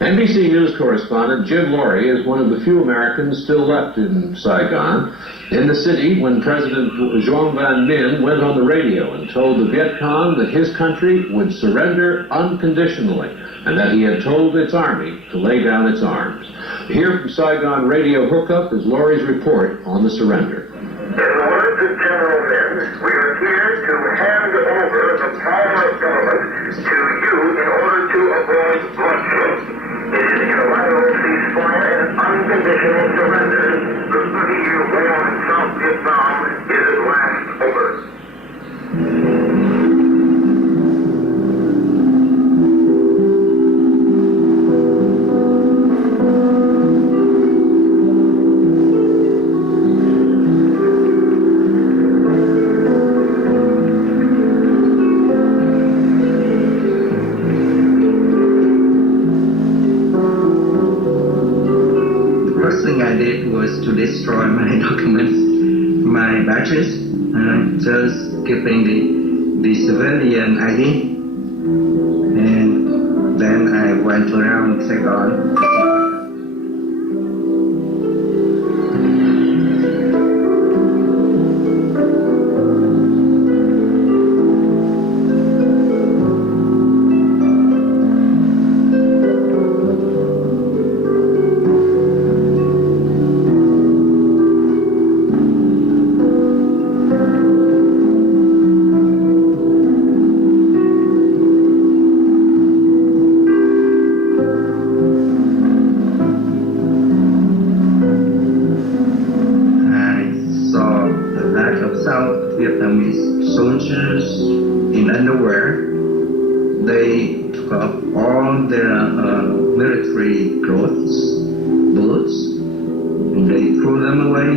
NBC News correspondent Jim Laurie is one of the few Americans still left in Saigon, in the city when President Duong Van Minh went on the radio and told the Viet Cong that his country would surrender unconditionally and that he had told its army to lay down its arms. Here from Saigon Radio Hookup is Laurie's report on the surrender. In the words of General Minh, we are here to hand over the power of government to you in order to avoid bloodshed. It is a unilateral ceasefire and unconditional surrender. The 30-year war in South Vietnam is at last over. To destroy my documents, my badges, just keeping the civilian ID, and then I went around Saigon. Vietnamese soldiers in underwear. They took off all their military clothes, boots, and they threw them away.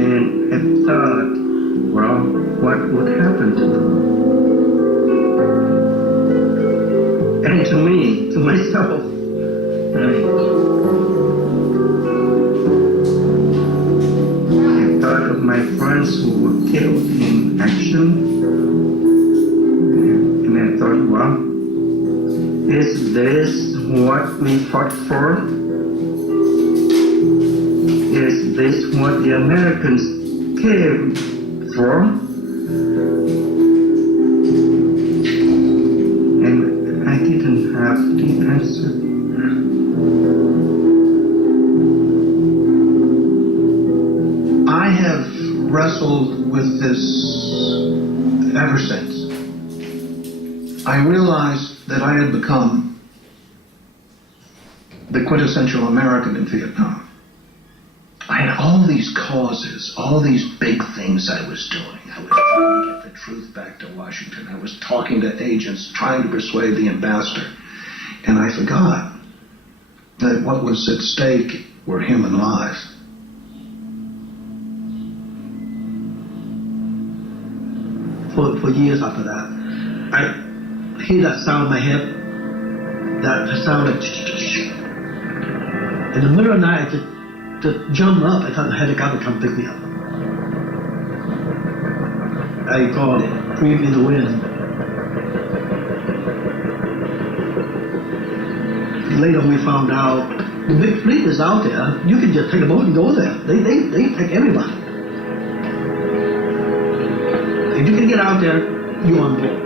And I thought, well, what would happen to them? And to me, to myself, I thought of my friends who were killed in action, and I thought, well, is this what we fought for? Is this what the Americans came for? I didn't have the answer. I have wrestled with this ever since. I realized that I had become the quintessential American in Vietnam. I had all these causes, all these big things I was doing. I was trying to get the truth back to Washington. I was talking to agents, trying to persuade the ambassador. And I forgot that what was at stake were human lives. For years after that, I hear that sound in my head, that sound like in the middle of the night, I just jump up. I thought the helicopter come pick me up. I called it, breathe in the wind. Later we found out the big fleet is out there. You can just take a boat and go there. They take everybody. If you can get out there, you're on board.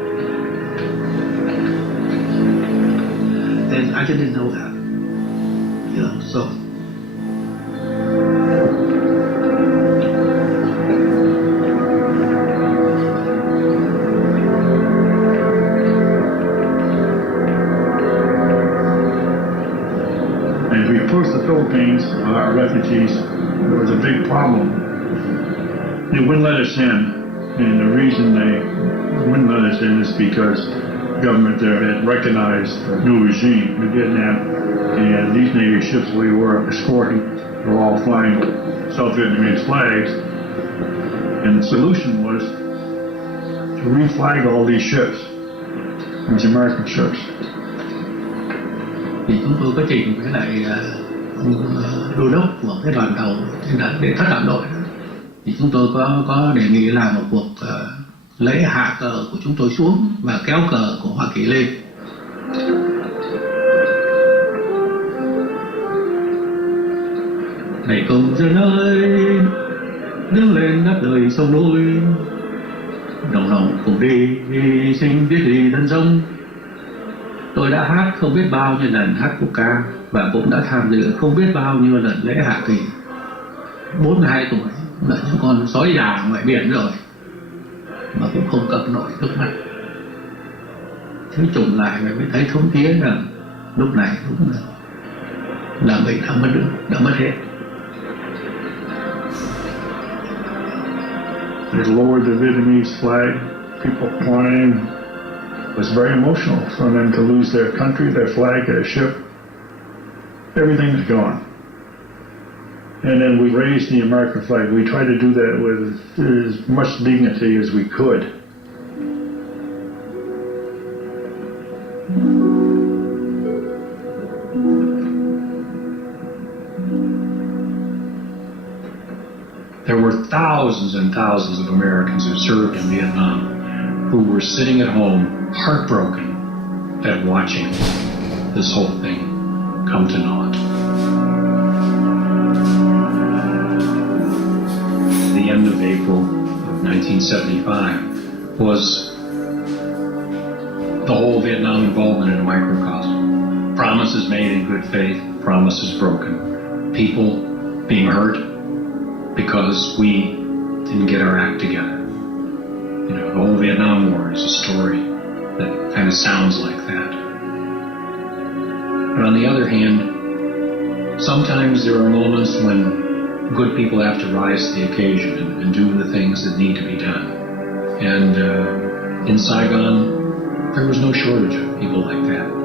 And I just didn't know that. You know, so. As we approached the Philippines, our refugees, there was a big problem. They wouldn't let us in. And the reason they wouldn't let us in is because the government there had recognized the new regime in Vietnam. And these Navy ships we were escorting were all flying South Vietnamese flags. And the solution was to reflag all these ships, these American ships. Thì chúng tôi có trình với lại đô đốc của cái đoàn tàu để thất hạm đội. Thì chúng tôi có đề nghị làm một cuộc lễ hạ cờ của chúng tôi xuống và kéo cờ của Hoa Kỳ lên. Này công dân ơi, đứng lên đáp lời sông núi, đồng lòng cùng đi sinh biết gì thân sông. Tôi đã hát không biết bao nhiêu lần hát quốc ca và cũng đã tham dự không biết bao nhiêu lần lễ hạ kỳ. 42 tuổi là những con sói già ngoài biển rồi mà cũng không cầm nổi nước mắt. Thế trùng lại mới thấy thống tiến rằng lúc này đúng là mình đã mất hết. They lowered the Vietnamese flag, people crying. It was very emotional for them to lose their country, their flag, their ship. Everything's gone. And then we raised the American flag. We tried to do that with as much dignity as we could. There were thousands and thousands of Americans who served in Vietnam who were sitting at home heartbroken at watching this whole thing come to naught. The end of April of 1975 was the whole Vietnam involvement in a microcosm. Promises made in good faith, promises broken. People being hurt because we didn't get our act together. You know, the whole Vietnam War is a story that kind of sounds like that. But on the other hand, sometimes there are moments when good people have to rise to the occasion and do the things that need to be done. And in Saigon, there was no shortage of people like that.